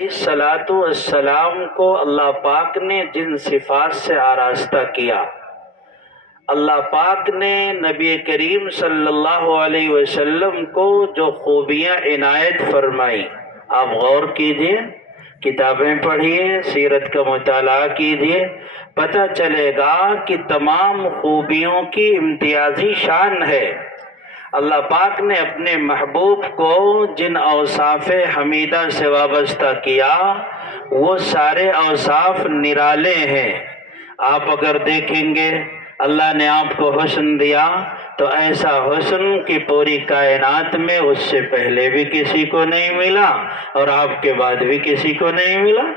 الصلاۃ والسلام کو اللہ پاک نے جن صفات سے آراستہ کیا، اللہ پاک نے نبی کریم صلی اللہ علیہ وسلم کو جو خوبیاں عنایت فرمائی، آپ غور کیجئے، کتابیں پڑھیے، سیرت کا مطالعہ کیجئے، پتہ چلے گا کہ تمام خوبیوں کی امتیازی شان ہے۔ اللہ پاک نے اپنے محبوب کو جن اوصاف حمیدہ سے وابستہ کیا وہ سارے اوصاف نرالے ہیں۔ آپ اگر دیکھیں گے اللہ نے آپ کو حسن دیا تو ایسا حسن کہ پوری کائنات میں اس سے پہلے بھی کسی کو نہیں ملا اور آپ کے بعد بھی کسی کو نہیں ملا۔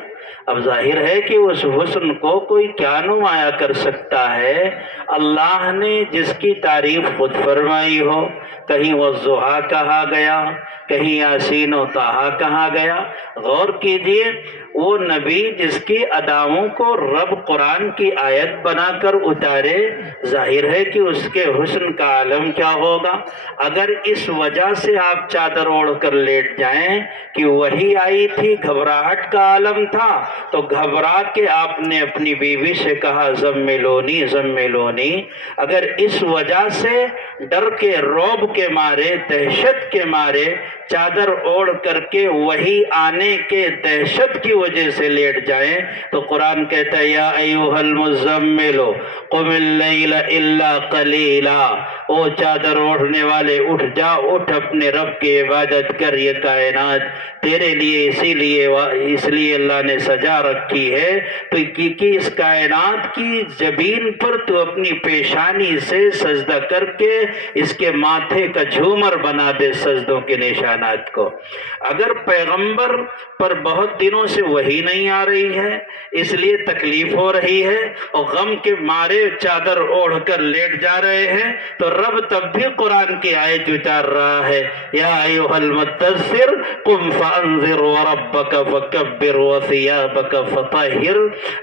اب ظاہر ہے کہ اس حسن کو کوئی کیا نمایاں کر سکتا ہے؟ اللہ نے جس کی تعریف خود فرمائی ہو، کہیں والضحیٰ کہا گیا، کہیں یاسین و طٰہٰ کہا گیا۔ غور کیجئے، وہ نبی جس کی اداؤں کو رب قرآن کی آیت بنا کر اتارے، ظاہر ہے کہ اس کے حسن کا عالم کیا ہوگا۔ اگر اس وجہ سے آپ چادر اوڑھ کر لیٹ جائیں کہ وہی آئی تھی، گھبراہٹ کا عالم تھا، تو گھبرا کے آپ نے اپنی بیوی سے کہا زملونی زملونی۔ اگر اس وجہ سے ڈر کے، رعب کے مارے، دہشت کے مارے چادر اوڑھ کر کے وہی آنے کے دہشت کی وجہ سے لیٹ جائیں تو قرآن کہتا ہے یا ایھا المزمل قم اللیل الا قلیلا، او چادر اوڑھنے والے اٹھ جا، اٹھ اپنے رب کی عبادت کر۔ یہ کائنات تیرے لیے اس لیے اللہ نے سجا رکھی ہے تو کہ اس کائنات کی زمین پر تو اپنی پیشانی سے سجدہ کر کے اس کے ماتھے کا جھومر بنا دے سجدوں کے نشانات کو۔ اگر پیغمبر پر بہت دنوں سے وحی نہیں آ رہی ہے، اس لیے تکلیف ہو رہی ہے اور غم کے مارے چادر اوڑھ کر لیٹ جا رہے ہیں، تو رب تب بھی قرآن کی آیت اتار رہا ہے یا ایھا المدثر قم فانذر وربک فکبر وثیابک فطہر۔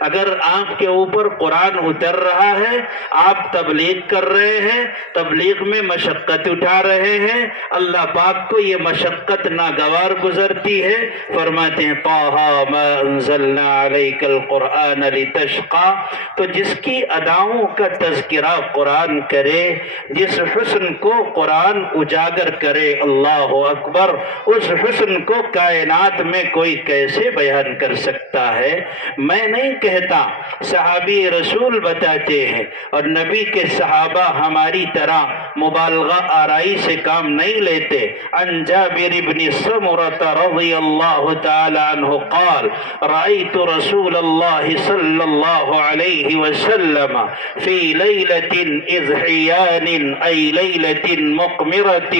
اگر آپ کے اوپر قرآن اتر رہا ہے، آپ تبلیغ کر رہے ہیں، تبلیغ میں مشقت اٹھا رہے ہیں، اللہ پاک کو یہ مشقت ناگوار گزرتی ہے، فرماتے ہیں طٰہٰ ما انزلنا علیک القرآن لتشقیٰ۔ تو جس کی اداؤں کا تذکرہ قرآن کرے، جس حسن کو قرآن اجاگر کرے، اللہ اکبر، اس حسن کو کائنات میں کوئی کیسے بیان کر سکتا ہے؟ میں نہیں کہتا، صحابی رسول بتاتے ہیں، اور نبی کے صحابہ ہماری طرح مبالغہ آرائی سے کام نہیں لیتے۔ عن جابر بن سمرۃ رضی اللہ تعالی عنہ قال رأیت رسول اللہ صلی اللہ علیہ وسلم فی لیلۃ اذحیان ای لیلۃ مقمرۃ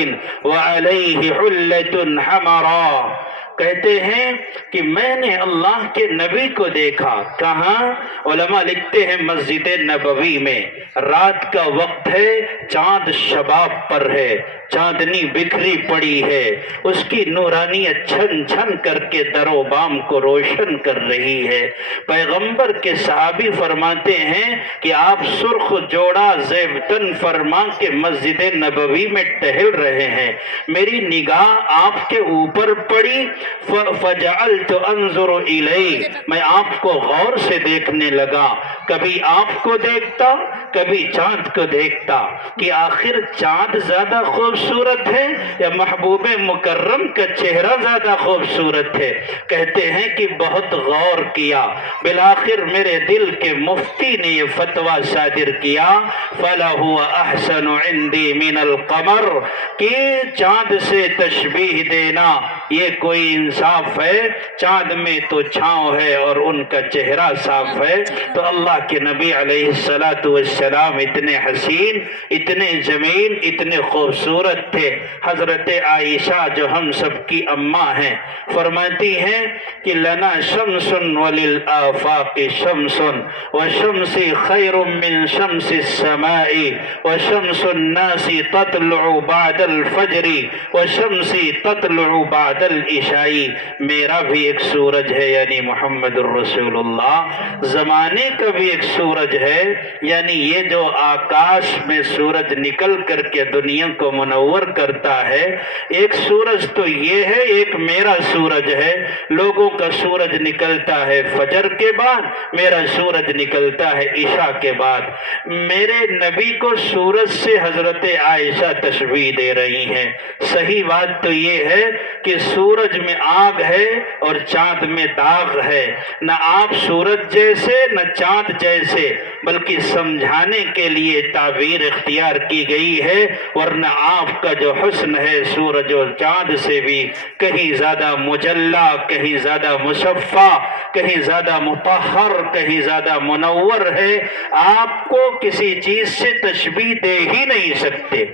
وعلیہ حلۃ حمراء۔ کہتے ہیں کہ میں نے اللہ کے نبی کو دیکھا۔ کہاں؟ علماء لکھتے ہیں مسجد نبوی میں، رات کا وقت ہے، چاند شباب پر ہے، چاندنی بکھری پڑی ہے، اس کی نورانیت چھن چھن کر کے در و بام کو روشن کر رہی ہے۔ پیغمبر کے صحابی فرماتے ہیں کہ آپ سرخ جوڑا زیب تن فرما کے مسجد نبوی میں ٹہل رہے ہیں، میری نگاہ آپ کے اوپر پڑی، فجعلت انظر الیہ، میں آپ کو غور سے دیکھنے لگا، کبھی آپ کو دیکھتا، کبھی چاند کو دیکھتا کہ آخر چاند زیادہ خوبصورت ہے یا محبوب مکرم کا چہرہ زیادہ خوبصورت ہے؟ کہتے ہیں کہ بہت غور کیا، بالآخر میرے دل کے مفتی نے یہ فتویٰ صادر کیا فَلَهُ أَحْسَنُ عِنْدِي مِنَ الْقَمَرِ، کہ چاند سے تشبیہ دینا یہ کوئی انصاف ہے؟ چاند میں تو چھاؤں ہے اور ان کا چہرہ صاف ہے۔ تو اللہ کے نبی علیہ السلام اتنے حسین، اتنے جمیل، اتنے خوبصورت تھے۔ حضرت عائشہ جو ہم سب کی اماں ہیں فرماتی ہیں کہ لنا شمس وللآفاق شمس وشمسی خیر من شمس السماء وشمس الناس تطلع بعد الفجر وشمسی تطلع بعد العشاء۔ میرا بھی ایک سورج ہے، یعنی محمد الرسول اللہ، زمانے کا بھی بھی ایک سورج ہے، یعنی یہ جو آکاش میں سورج نکل کر کے دنیا کو منور کرتا ہے، ایک سورج تو یہ ہے، ایک میرا سورج ہے۔ لوگوں کا سورج نکلتا ہے فجر کے بعد، میرا سورج نکلتا ہے عشاء کے بعد۔ میرے نبی کو سورج سے حضرت عائشہ تشبیہ دے رہی ہیں۔ صحیح بات تو یہ ہے کہ سورج میں آگ ہے اور چاند میں داغ ہے، نہ آپ سورج جیسے نہ چاند جیسے، بلکہ سمجھانے کے لیے تعبیر اختیار کی گئی ہے، ورنہ آپ کا جو حسن ہے سورج اور چاند سے بھی کہیں زیادہ مجلہ، کہیں زیادہ مصفہ، کہیں زیادہ مطہر، کہیں زیادہ منور ہے۔ آپ کو کسی چیز سے تشبیہ دے ہی نہیں سکتے۔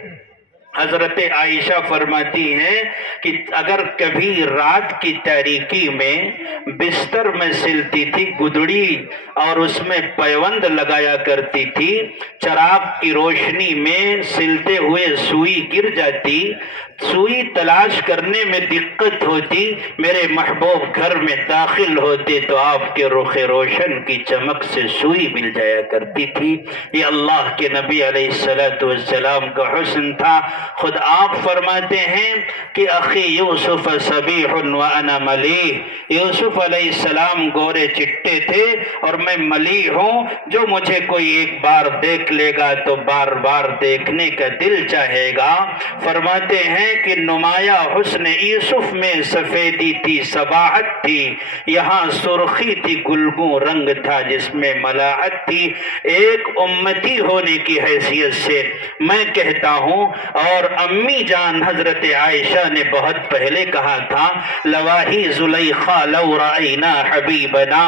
حضرت عائشہ فرماتی ہیں کہ اگر کبھی رات کی تاریکی میں بستر میں سلتی تھی گدڑی اور اس میں پیوند لگایا کرتی تھی، چراغ کی روشنی میں سلتے ہوئے سوئی گر جاتی، سوئی تلاش کرنے میں دقت ہوتی، میرے محبوب گھر میں داخل ہوتے تو آپ کے رخ روشن کی چمک سے سوئی مل جایا کرتی تھی۔ یہ اللہ کے نبی علیہ السلام کا حسن تھا۔ خود آپ فرماتے ہیں کہ اخی یوسف صبیح وانا ملیح، یوسف علیہ السلام گورے چٹے تھے اور میں ملیح ہوں، جو مجھے کوئی ایک بار دیکھ لے گا تو بار بار دیکھنے کا دل چاہے گا۔ فرماتے ہیں کہ نمایاں حسن یوسف میں سفیدی تھی، صباحت تھی، یہاں سرخی تھی، گلگوں رنگ تھا جس میں ملاحت تھی۔ ایک امتی ہونے کی حیثیت سے میں کہتا ہوں، اور امی جان حضرت عائشہ نے بہت پہلے کہا تھا، لواہی زلیخا لو رأینا حبیبنا،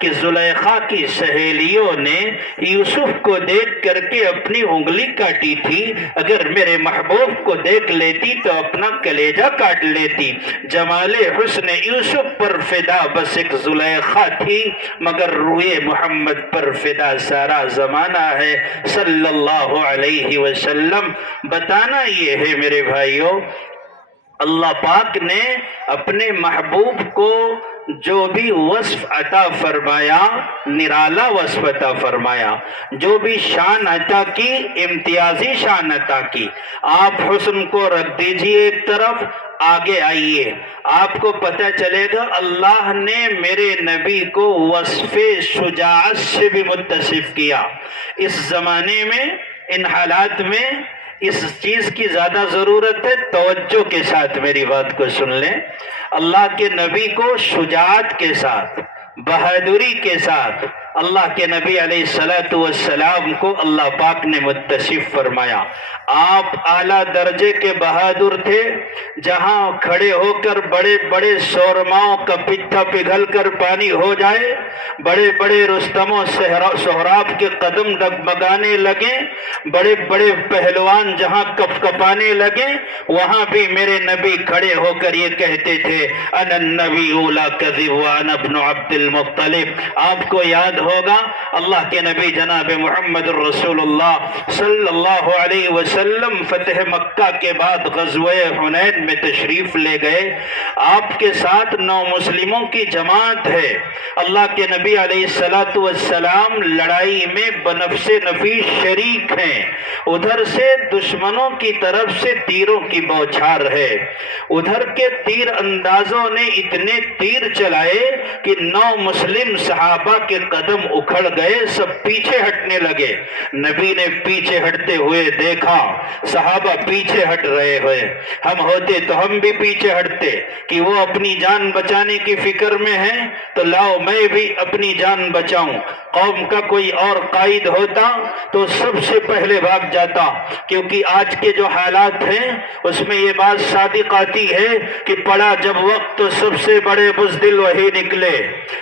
کہ زلیخا کی سہیلیوں نے یوسف کو دیکھ کر کے اپنی انگلی کاٹی تھی، اگر میرے محبوب کو دیکھ لیتی تو اپنا کلیجہ کاٹ لیتی۔ جمال حسن یوسف پر فدا بس ایک زلیخا تھی، مگر روئے محمد پر فدا سارا زمانہ ہے صلی اللہ علیہ وسلم۔ بتانا یہ ہے میرے بھائیوں، اللہ پاک نے اپنے محبوب کو جو بھی وصف عطا فرمایا، نرالا وصف عطا فرمایا، جو بھی شان عطا کی، امتیازی شان عطا کی۔ آپ حسن کو رکھ دیجئے ایک طرف، آگے آئیے، آپ کو پتہ چلے گا اللہ نے میرے نبی کو وصف شجاعت سے بھی متصف کیا۔ اس زمانے میں، ان حالات میں اس چیز کی زیادہ ضرورت ہے، توجہ کے ساتھ میری بات کو سن لیں۔ اللہ کے نبی کو شجاعت کے ساتھ، بہادری کے ساتھ اللہ کے نبی علیہ السلام کو اللہ پاک نے متصف فرمایا۔ آپ اعلیٰ درجے کے بہادر تھے، جہاں کھڑے ہو کر بڑے بڑے سورماؤں کا پتھا پگھل کر پانی ہو جائے، بڑے بڑے رستم و سہراب کے قدم ڈگمگانے لگے، بڑے بڑے پہلوان جہاں کپ کپانے لگے، وہاں بھی میرے نبی کھڑے ہو کر یہ کہتے تھے، انا النبی لا کذب وانا ابن عبد المطلب۔ آپ کو یاد ہوگا اللہ کے نبی جناب محمد الرسول اللہ صلی اللہ علیہ وسلم فتح مکہ کے بعد غزوہ حنین میں تشریف لے گئے، آپ کے ساتھ 9 مسلموں کی جماعت ہے۔ اللہ کے نبی علیہ السلام لڑائی میں بنفس نفیس شریک ہیں، ادھر سے دشمنوں کی طرف سے تیروں کی بوچھار ہے، ادھر کے تیر اندازوں نے اتنے تیر چلائے کہ 9 مسلم صحابہ کے قدم اکھڑ گئے، سب پیچھے ہٹنے لگے۔ نبی نے پیچھے ہٹتے ہوئے دیکھا، صحابہ پیچھے ہٹ رہے ہوئے، ہم ہوتے تو ہم بھی پیچھے ہٹتے کہ وہ اپنی جان بچانے کی فکر میں ہیں، تو لاؤ میں بھی اپنی جان بچاؤں۔ قوم کا کوئی اور قائد ہوتا تو سب سے پہلے بھاگ جاتا، کیونکہ آج کے جو حالات ہیں اس میں یہ بات صادق آتی ہے کہ پڑا جب وقت تو سب سے بڑے بزدل وہی نکلے،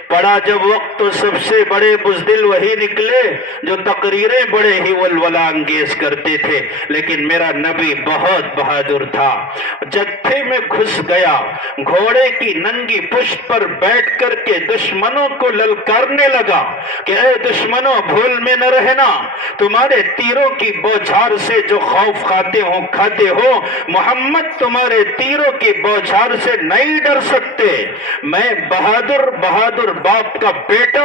پڑا جب وقت تو سب سے بڑے بزدل وہی نکلے جو تقریریں بڑے ہی ولولہ انگیز کرتے تھے۔ لیکن میرا نبی بہت بہادر تھا، جتھے میں گھس گیا، گھوڑے کی ننگی پشت پر بیٹھ کر کے دشمنوں کو للکارنے لگا کہ اے دشمنوں بھول میں نہ رہنا، تمہارے تیروں کی بوچھار سے جو خوف کھاتے ہو، محمد تمہارے تیروں کی بوچھار سے نہیں ڈر سکتے۔ میں بہادر باپ کا بیٹا،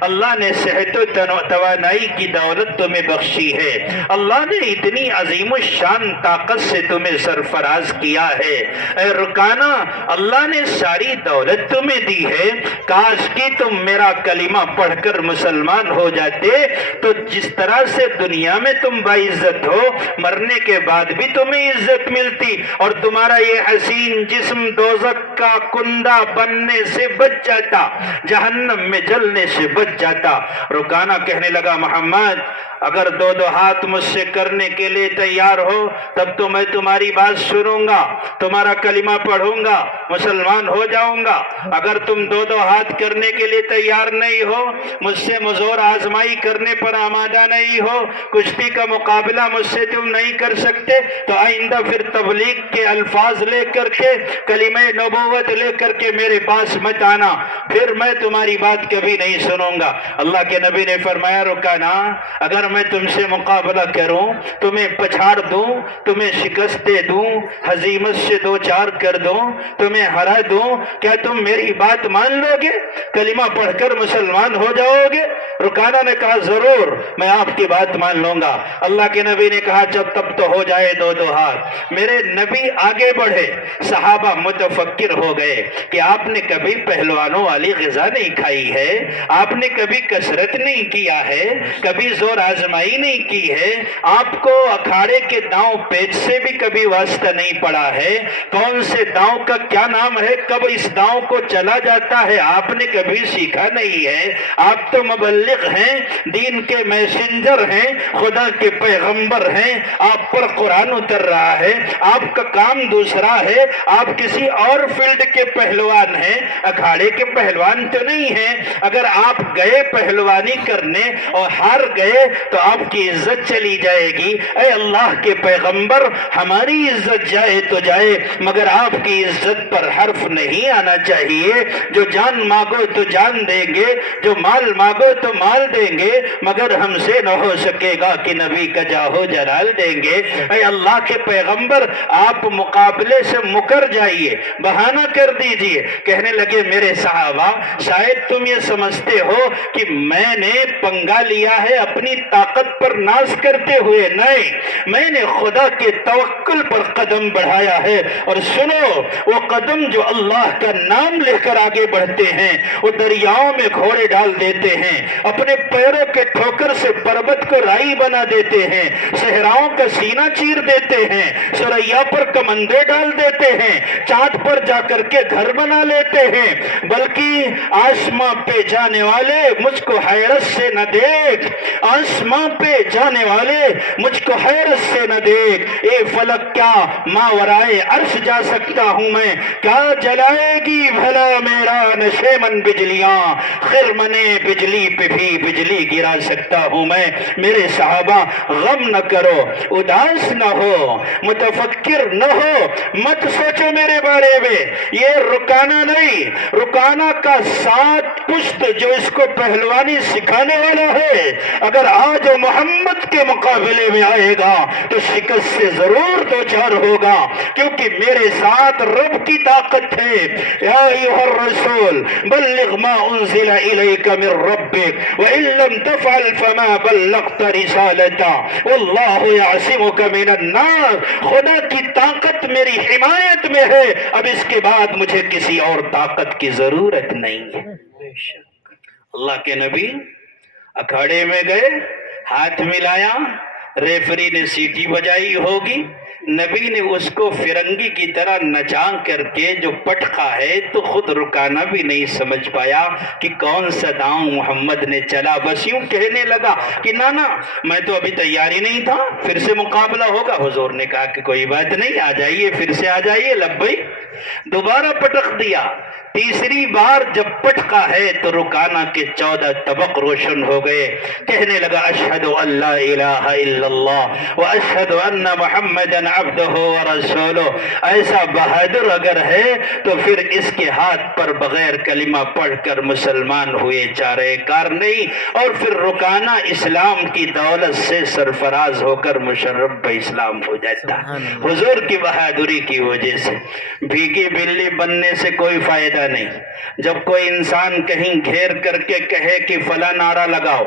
اللہ نے صحت و توانائی کی دولت تمہیں بخشی ہے، اللہ نے اتنی عظیم الشان طاقت سے تمہیں سرفراز کیا ہے، اے رکانہ اللہ نے ساری دولت تمہیں دی ہے، کاش کی تم میرا کلمہ پڑھ کر مسلمان ہو جاتے تو جس طرح سے دنیا میں تم باعزت ہو، مرنے کے بعد بھی تمہیں عزت ملتی اور تمہارا یہ حسین جسم دوزخ کا کندہ بننے سے بچ جاتا، جہنم میں جلنے سے بچ جاتا۔ رکانہ کہنے لگا محمد اگر دو ہاتھ مجھ سے کرنے کے لیے تیار ہو تب تو میں تمہاری بات سنوں گا، تمہارا کلمہ پڑھوں گا، مسلمان ہو جاؤں گا۔ اگر تم دو ہاتھ کرنے کے لیے تیار نہیں ہو، مجھ سے مزور آزمائی کرنے پر آمادہ نہیں ہو، کشتی کا مقابلہ مجھ سے تم نہیں کر سکتے تو آئندہ پھر تبلیغ کے الفاظ لے کر کے، کلمہ نبوت لے کر کے میرے پاس مت آنا، پھر میں تمہاری بات کبھی نہیں سنوں گا۔ اللہ کے نبی نے فرمایا رکانہ اگر میں تم سے مقابلہ کروں، تمہیں پچھاڑ دوں، تمہیں شکست دے دوں، ہزیمت سے دو چار کر دوں، تمہیں ہرا دوں، کیا تم میری بات مان لو گے؟ کلمہ پڑھ کر مسلمان ہو جاؤ گے؟ رکانہ نے کہا ضرور میں آپ کی بات مان لوں گا۔ اللہ کے نبی نے کہا جب تب تو ہو جائے دو ہاتھ۔ میرے نبی آگے بڑھے، صحابہ متفکر ہو گئے کہ آپ نے کبھی پہلوانوں والی غذا نہیں کھائی ہے، آپ نے کبھی کسرت نہیں کیا ہے، کبھی زور آزمائی نہیں کی ہے، آپ کو اکھاڑے کے داؤں پیچ سے بھی کبھی واسطہ نہیں پڑا ہے، کون سے داؤں کا کیا نام ہے، کب اس داؤں کو چلا جاتا ہے آپ نے کبھی سیکھا نہیں ہے۔ آپ تو مبلغ ہیں، دین کے میسنجر ہیں، خدا کے پیغمبر ہیں، آپ پر قرآن اتر رہا ہے، آپ کا کام دوسرا ہے، آپ کسی اور فیلڈ کے پہلوان ہیں، اکھاڑے کے پہلوان تو نہیں ہیں۔ اگر آپ گئے پہلوانی کرنے اور ہار گئے تو آپ کی عزت چلی جائے گی۔ اے اللہ کے پیغمبر ہماری عزت جائے تو جائے مگر آپ کی عزت پر حرف نہیں آنا چاہیے۔ جو جان مانگو تو جان دیں گے، جو مال مانگو تو مال دیں گے، مگر ہم سے نہ ہو سکے گا کہ نبی کا جاہو جلال دیں گے۔ اے اللہ کے پیغمبر آپ مقابلے سے مکر جائیے، بہانہ کر دیجئے۔ کہنے لگے میرے صحابہ شاید تم یہ سمجھتے ہو کہ میں نے پنگا لیا ہے اپنی طاقت پر ناز کرتے ہوئے، نہیں، میں نے خدا کے توکل پر قدم بڑھایا ہے۔ اور سنو وہ قدم جو اللہ کا نام لے کر آگے بڑھتے ہیں وہ دریاؤں میں گھوڑے ڈال دیتے ہیں، اپنے پیروں کے ٹھوکر سے پربت کو رائی بنا دیتے ہیں، صحراؤں کا سینہ چیر دیتے ہیں، سریا پر کمندے ڈال دیتے ہیں، چاند پر جا کر کے گھر بنا لیتے ہیں۔ بلکہ آسماں پہ جانے والے مجھ کو حیرت سے نہ دیکھ، آسماں پہ جانے والے مجھ کو حیرت سے نہ دیکھ، اے فلک کیا ماورائے عرش جا سکتا ہوں میں، کیا جلائے گی بھلا میرا نشیمن بجلیاں، خرمنے بجلی پہ بھی بجلی گرا سکتا ہوں میں۔ میرے صحابہ غم نہ کرو، اداس نہ ہو، متفکر نہ ہو، مت سوچو میرے بارے میں، یہ رکانہ نہیں، رکانہ کا ساتھ پشت جو اس کو پہلوانی سکھانے والا ہے، اگر آج محمد کے مقابلے میں آئے گا تو شکست سے ضرور دوچار ہوگا، کیونکہ میرے ساتھ رب کی طاقت ہے۔ یا ایھا الرسول بلغ ما انزل الیک من ربک وان لم تفعل فما بلغت رسالتہ واللہ یعصمک من الناس۔ خدا کی طاقت میری حمایت میں ہے، اب اس کے بعد مجھے کسی اور طاقت کی ضرورت نہیں ہے۔ اللہ کے نبی اکھاڑے میں گئے، ہاتھ ملایا، ریفری نے سیٹی بجائی ہوگی، نبی نے اس کو فرنگی کی طرح نچا کر کے جو پٹکا ہے تو خود رکانہ بھی نہیں سمجھ پایا کہ کون سا داؤں محمد نے چلا، بس یوں کہنے لگا کہ نانا میں تو ابھی تیاری نہیں تھا، پھر سے مقابلہ ہوگا۔ حضور نے کہا کہ کوئی بات نہیں، آ جائیے، پھر سے آ جائیے۔ لبیک، دوبارہ پٹک دیا۔ تیسری بار جب پٹکا ہے تو رکانہ کے 14 طبق روشن ہو گئے، کہنے لگا اشہد ان لا الہ الا اللہ واشہد ان محمدا عبدہ ورسولہ۔ ایسا بہادر اگر ہے تو پھر اس کے ہاتھ پر بغیر کلمہ پڑھ کر مسلمان ہوئے چارے کار نہیں، اور پھر رکانہ اسلام کی دولت سے سرفراز ہو کر مشرف اسلام ہو جاتا۔ حضور کی بہادری کی وجہ سے۔ بھیگی بلی بننے سے کوئی فائدہ فائدہ نہیں۔ جب کوئی انسان کہیں گھیر کر کے کہے کہ فلاں نعرہ لگاؤ،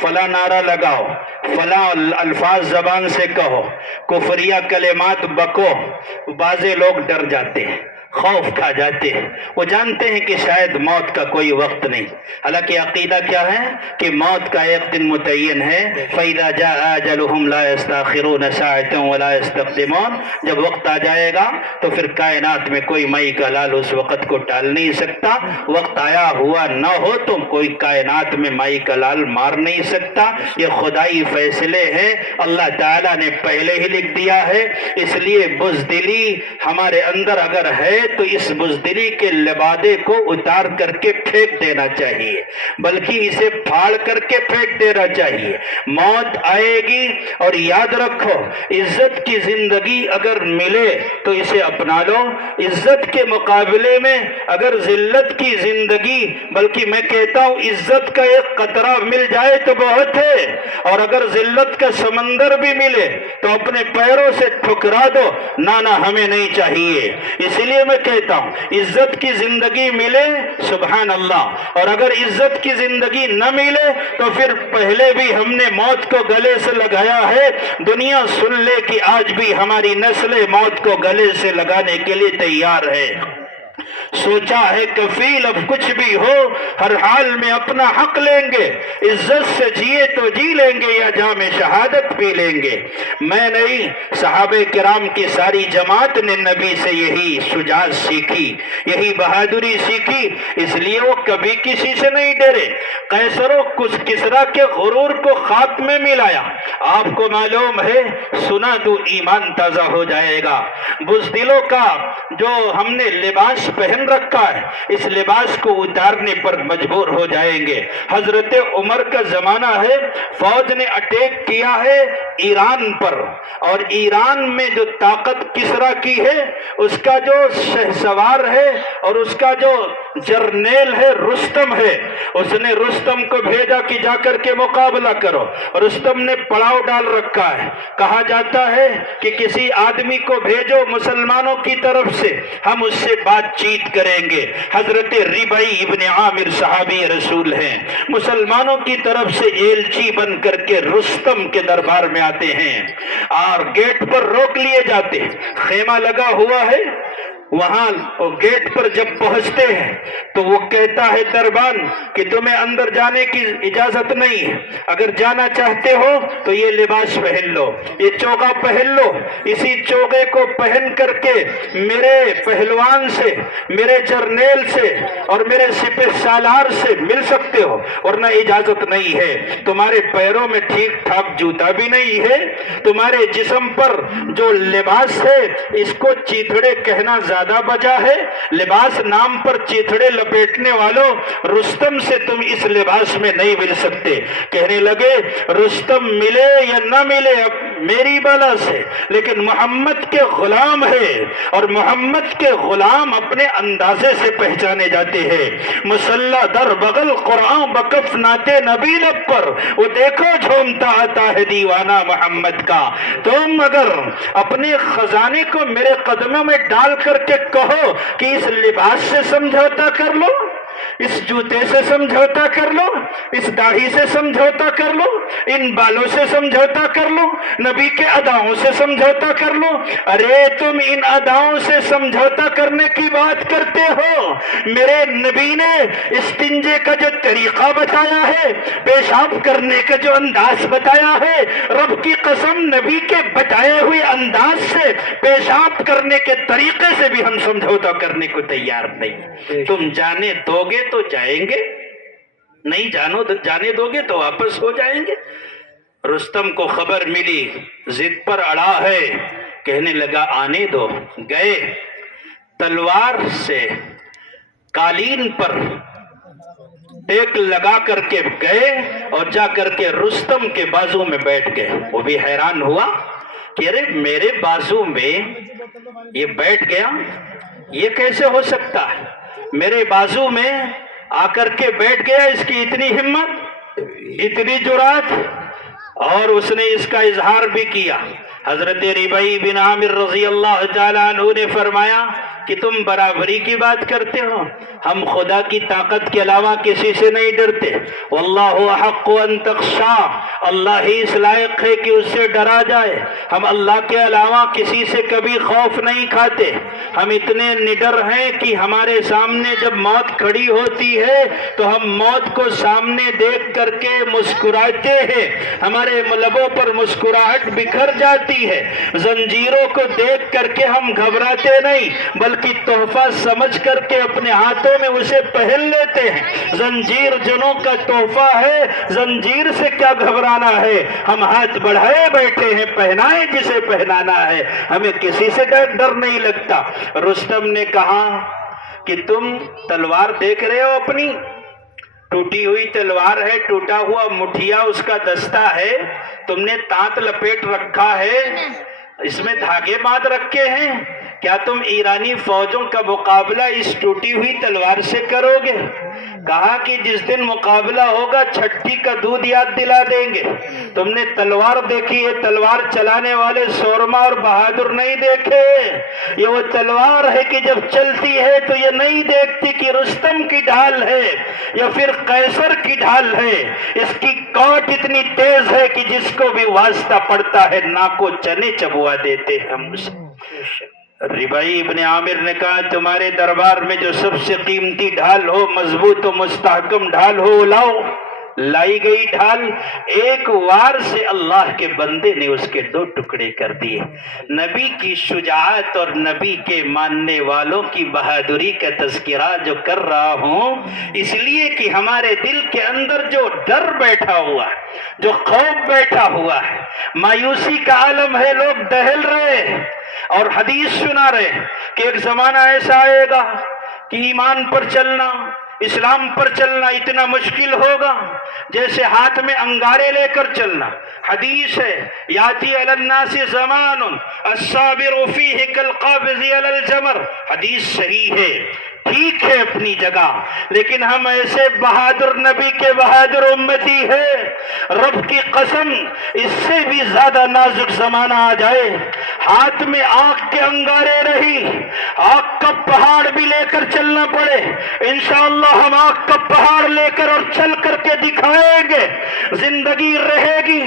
فلاں نعرہ لگاؤ، فلاں الفاظ زبان سے کہو، کفریہ کلمات بکو، بعضے لوگ ڈر جاتے ہیں، خوف کھا جاتے ہیں، وہ جانتے ہیں کہ شاید موت کا کوئی وقت نہیں۔ حالانکہ عقیدہ کیا ہے کہ موت کا ایک دن متعین ہے، فَإِذَا جَاءَ أَجَلُهُمْ لَا يَسْتَأْخِرُونَ سَاعَةً وَلَا يَسْتَقْدِمُونَ، جب وقت آ جائے گا تو پھر کائنات میں کوئی مئی کا لال اس وقت کو ٹال نہیں سکتا۔ وقت آیا ہوا نہ ہو تو کوئی کائنات میں مئی کا لال مار نہیں سکتا۔ یہ خدائی فیصلے ہیں، اللہ تعالیٰ نے پہلے ہی لکھ دیا ہے۔ اس لیے بزدلی ہمارے اندر اگر ہے تو اس بزدلی کے لبادے کو اتار کر کے پھینک دینا چاہیے، بلکہ اسے پھاڑ کر کے پھینک دینا چاہیے۔ موت آئے گی اور یاد رکھو، عزت کی زندگی اگر ملے تو اسے اپنا لو۔ عزت کے مقابلے میں اگر ذلت کی زندگی، بلکہ میں کہتا ہوں عزت کا ایک قطرہ مل جائے تو بہت ہے، اور اگر ذلت کا سمندر بھی ملے تو اپنے پیروں سے ٹھکرا دو، نانا ہمیں نہیں چاہیے۔ اس لیے میں کہتا ہوں عزت کی زندگی ملے سبحان اللہ، اور اگر عزت کی زندگی نہ ملے تو پھر پہلے بھی ہم نے موت کو گلے سے لگایا ہے۔ دنیا سن لے کہ آج بھی ہماری نسل موت کو گلے سے لگانے کے لیے تیار ہے۔ سوچا ہے کفیل اب کچھ بھی ہو ہر حال میں اپنا حق لیں گے، عزت سے جیے تو جی لیں گے یا جام شہادت پی لیں گے۔ میں نہیں، صحابہ کرام کی ساری جماعت نے نبی سے یہی شجاعت سیکھی، یہی بہادری سیکھی، اس لیے وہ کبھی کسی سے نہیں ڈرے۔ قیصر و کسریٰ کے غرور کو خاک میں ملایا۔ آپ کو معلوم ہے، سنا تو ایمان تازہ ہو جائے گا۔ بزدلوں کا جو ہم نے لباس پہن رکھا ہے، اس لباس کو اتارنے پر مجبور ہو جائیں گے۔ حضرت عمر کا زمانہ ہے، فوج نے اٹیک کیا ہے ایران پر، اور ایران میں جو طاقت کسریٰ کی ہے، اس کا جو شہسوار ہے اور اس کا جو جرنیل ہے رستم ہے، اس نے رستم کو بھیجا کہ جا کر کے مقابلہ کرو۔ رستم نے پڑاؤ ڈال رکھا ہے، کہا جاتا ہے کہ کسی آدمی کو بھیجو مسلمانوں کی طرف سے، ہم اس سے بات چیت کریں گے۔ حضرت ربعی ابن عامر صحابی رسول ہیں، مسلمانوں کی طرف سے ایلچی بن کر کے رستم کے دربار میں آتے ہیں، اور گیٹ پر روک لیے جاتے، خیمہ لگا ہوا ہے وہاں، گیٹ پر جب پہنچتے ہیں تو وہ کہتا ہے دربان کہ تمہیں اندر جانے کی اجازت نہیں ہے، اگر جانا چاہتے ہو تو یہ لباس پہن لو، یہ چوغا پہن لو، اسی چوغے کو پہن کر کے میرے پہلوان سے، میرے جرنیل سے اور میرے سپہ سالار سے مل سکتے ہو، ورنہ اجازت نہیں ہے۔ تمہارے پیروں میں ٹھیک ٹھاک جوتا بھی نہیں ہے، تمہارے جسم پر جو لباس ہے اس کو چیتھڑے کہنا زیادہ بجا ہے، لباس نام پر چیتھڑے لپیٹنے والوں، رستم سے تم اس لباس میں نہیں مل سکتے۔ کہنے لگے رستم ملے یا نہ ملے اب میری بلا سے، لیکن محمد کے غلام ہے، اور محمد کے غلام اپنے اندازے سے پہچانے جاتے ہیں۔ مسلح در بغل قرآن بکف ناتے نبی لب پر، وہ دیکھو جھومتا آتا ہے دیوانہ محمد کا۔ تم اگر اپنے خزانے کو میرے قدموں میں ڈال کر کے کہو کہ اس لباس سے سمجھوتا کر لو، اس جوتے سے سمجھوتا کر لو، اس داڑھی سے سمجھوتا کر لو، ان بالوں سے سمجھوتا کر لو، نبی کے اداؤں سے سمجھوتا کر لو، ارے تم ان اداؤں سے سمجھوتا کرنے کی بات کرتے ہو؟ میرے نبی نے استنجے کا جو طریقہ بتایا ہے، پیشاب کرنے کا جو انداز بتایا ہے، رب کی قسم نبی کے بتائے ہوئے انداز سے پیشاب کرنے کے طریقے سے بھی ہم سمجھوتا کرنے کو تیار نہیں۔ تم جانے دو گے تو جائیں گے، نہیں جانے دو گے تو واپس ہو جائیں گے۔ رستم کو خبر ملی، ضد پر اڑا ہے، کہنے لگا آنے دو۔ گئے، تلوار سے قالین پر ٹیک لگا کر کے گئے اور جا کر کے رستم کے بازو میں بیٹھ گئے۔ وہ بھی حیران ہوا کہ ارے میرے بازو میں یہ بیٹھ گیا، یہ کیسے ہو سکتا ہے؟ میرے بازو میں آ کر کے بیٹھ گیا، اس کی اتنی ہمت، اتنی جرات، اور اس نے اس کا اظہار بھی کیا۔ حضرت ربعی بن عامر رضی اللہ تعالیٰ عنہ نے فرمایا کہ تم برابری کی بات کرتے ہو؟ ہم خدا کی طاقت کے علاوہ کسی سے نہیں ڈرتے. واللہ احق ان تخشا، اللہ ہی اس لائق ہے کہ اس سے ڈرا جائے. ہم اللہ کے علاوہ کسی سے کبھی خوف نہیں کھاتے. ہم اتنے نڈر ہیں کہ ہمارے سامنے جب موت کھڑی ہوتی ہے تو ہم موت کو سامنے دیکھ کر کے مسکراتے ہیں، ہمارے لبوں پر مسکراہٹ بکھر جاتی ہے. زنجیروں کو دیکھ کر کے ہم گھبراتے نہیں بلکہ تحفہ سمجھ کر کے اپنے ہاتھوں میں اسے پہن لیتے ہیں. زنجیر جنوں کا تحفہ ہے، زنجیر سے کیا گھبرانا ہے؟ ہم ہاتھ بڑھائے بیٹھے ہیں، پہنائے جسے پہنانا ہے، ہمیں کسی سے ڈر نہیں لگتا. رستم نے کہا کہ تم تلوار دیکھ رہے ہو، اپنی ٹوٹی ہوئی تلوار ہے، ٹوٹا ہوا مٹھیا اس کا دستہ ہے، تم نے تانت لپیٹ رکھا ہے، اس میں دھاگے باندھ رکھے ہیں. کیا تم ایرانی فوجوں کا مقابلہ اس ٹوٹی ہوئی تلوار سے کرو گے؟ کہا کہ جس دن مقابلہ ہوگا چھٹی کا دودھ یاد دلا دیں گے. تم نے تلوار دیکھی ہے، تلوار چلانے والے سورما اور بہادر نہیں دیکھے. یہ وہ تلوار ہے کہ جب چلتی ہے تو یہ نہیں دیکھتی کہ رستم کی ڈھال ہے یا پھر قیصر کی ڈھال ہے. اس کی کاٹ اتنی تیز ہے کہ جس کو بھی واسطہ پڑتا ہے ناکو چنے چبوا دیتے ہیں ہم اسے. ربائی ابن عامر نے کہا تمہارے دربار میں جو سب سے قیمتی ڈھال ہو، مضبوط و مستحکم ڈھال ہو، لاؤ. لائی گئی ڈھال ایک وار سے اللہ کے بندے نے اس کے 2 ٹکڑے کر دیے. نبی کی شجاعت اور نبی کے ماننے والوں کی بہادری کا تذکرہ جو کر رہا ہوں اس لیے کہ ہمارے دل کے اندر جو ڈر بیٹھا ہوا ہے، جو خوف بیٹھا ہوا ہے، مایوسی کا عالم ہے، لوگ دہل رہے اور حدیث سنا رہے کہ ایک زمانہ ایسا آئے گا کہ ایمان پر چلنا، اسلام پر چلنا اتنا مشکل ہوگا جیسے ہاتھ میں انگارے لے کر چلنا. حدیث ہے یاتی علی الناس زمان الصابر فیہ کالقابض علی الجمر. حدیث صحیح ہے، ٹھیک ہے اپنی جگہ، لیکن ہم ایسے بہادر نبی کے بہادر امتی ہیں، رب کی قسم اس سے بھی زیادہ نازک زمانہ آ جائے، ہاتھ میں آگ کے انگارے رہی، آگ کا پہاڑ بھی لے کر چلنا پڑے، انشاءاللہ ہم آگ کا پہاڑ لے کر اور چل کر کے دکھائیں گے. زندگی رہے گی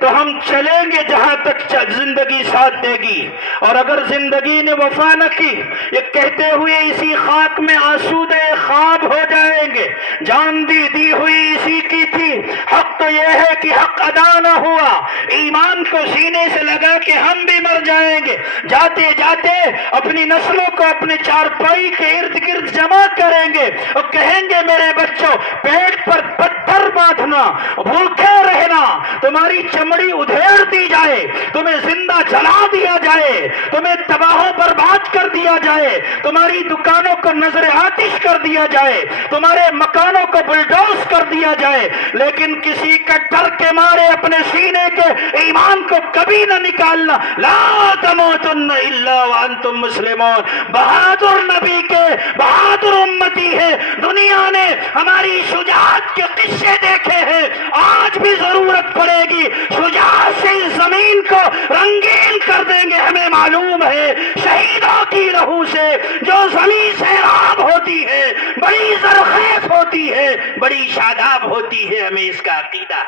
تو ہم چلیں گے جہاں تک زندگی ساتھ دے گی، اور اگر زندگی نے وفا نہ کی یہ کہتے ہوئے اسی خاک میں آسودہ خواب ہو جائیں گے. جان دی ہوئی اسی کی تھی، حق تو یہ ہے کہ حق ادا نہ ہوا، ایمان کو سینے سے لگا کے ہم بھی مر جائیں گے. جاتے جاتے اپنی نسلوں کو اپنے چارپائی کے ارد گرد جمع کریں گے اور کہیں گے میرے بچوں پیٹ پر پتھر باندھنا، بھوکے رہنا، تمہاری چمڑی ادھیڑ دی جائے، تمہیں زندہ جلا دیا جائے، تمہیں تباہ و برباد کر دیا جائے، تمہاری دکانوں کو نظر آتش کر دیا جائے، تمہارے مکانوں کو بلڈوز کر دیا جائے، لیکن کسی کا ڈر کے مارے اپنے سینے کے ایمان کو کبھی نہ نکالنا. لا تموتن الا وانتم مسلمون. بہادر نبی کے بہادر امتی ہے. دنیا نے ہماری شجاعت کے قصے دیکھے ہیں، آج بھی ضرورت پڑے گی شجاعت سے اس زمین کو رنگین کر دیں گے. ہمیں معلوم ہے شہیدوں کی لہو سے جو زمین سیراب ہوتی ہے، بڑی زرخیز ہوتی ہے، بڑی شاداب ہوتی ہے. ہمیں اس کا عقیدہ.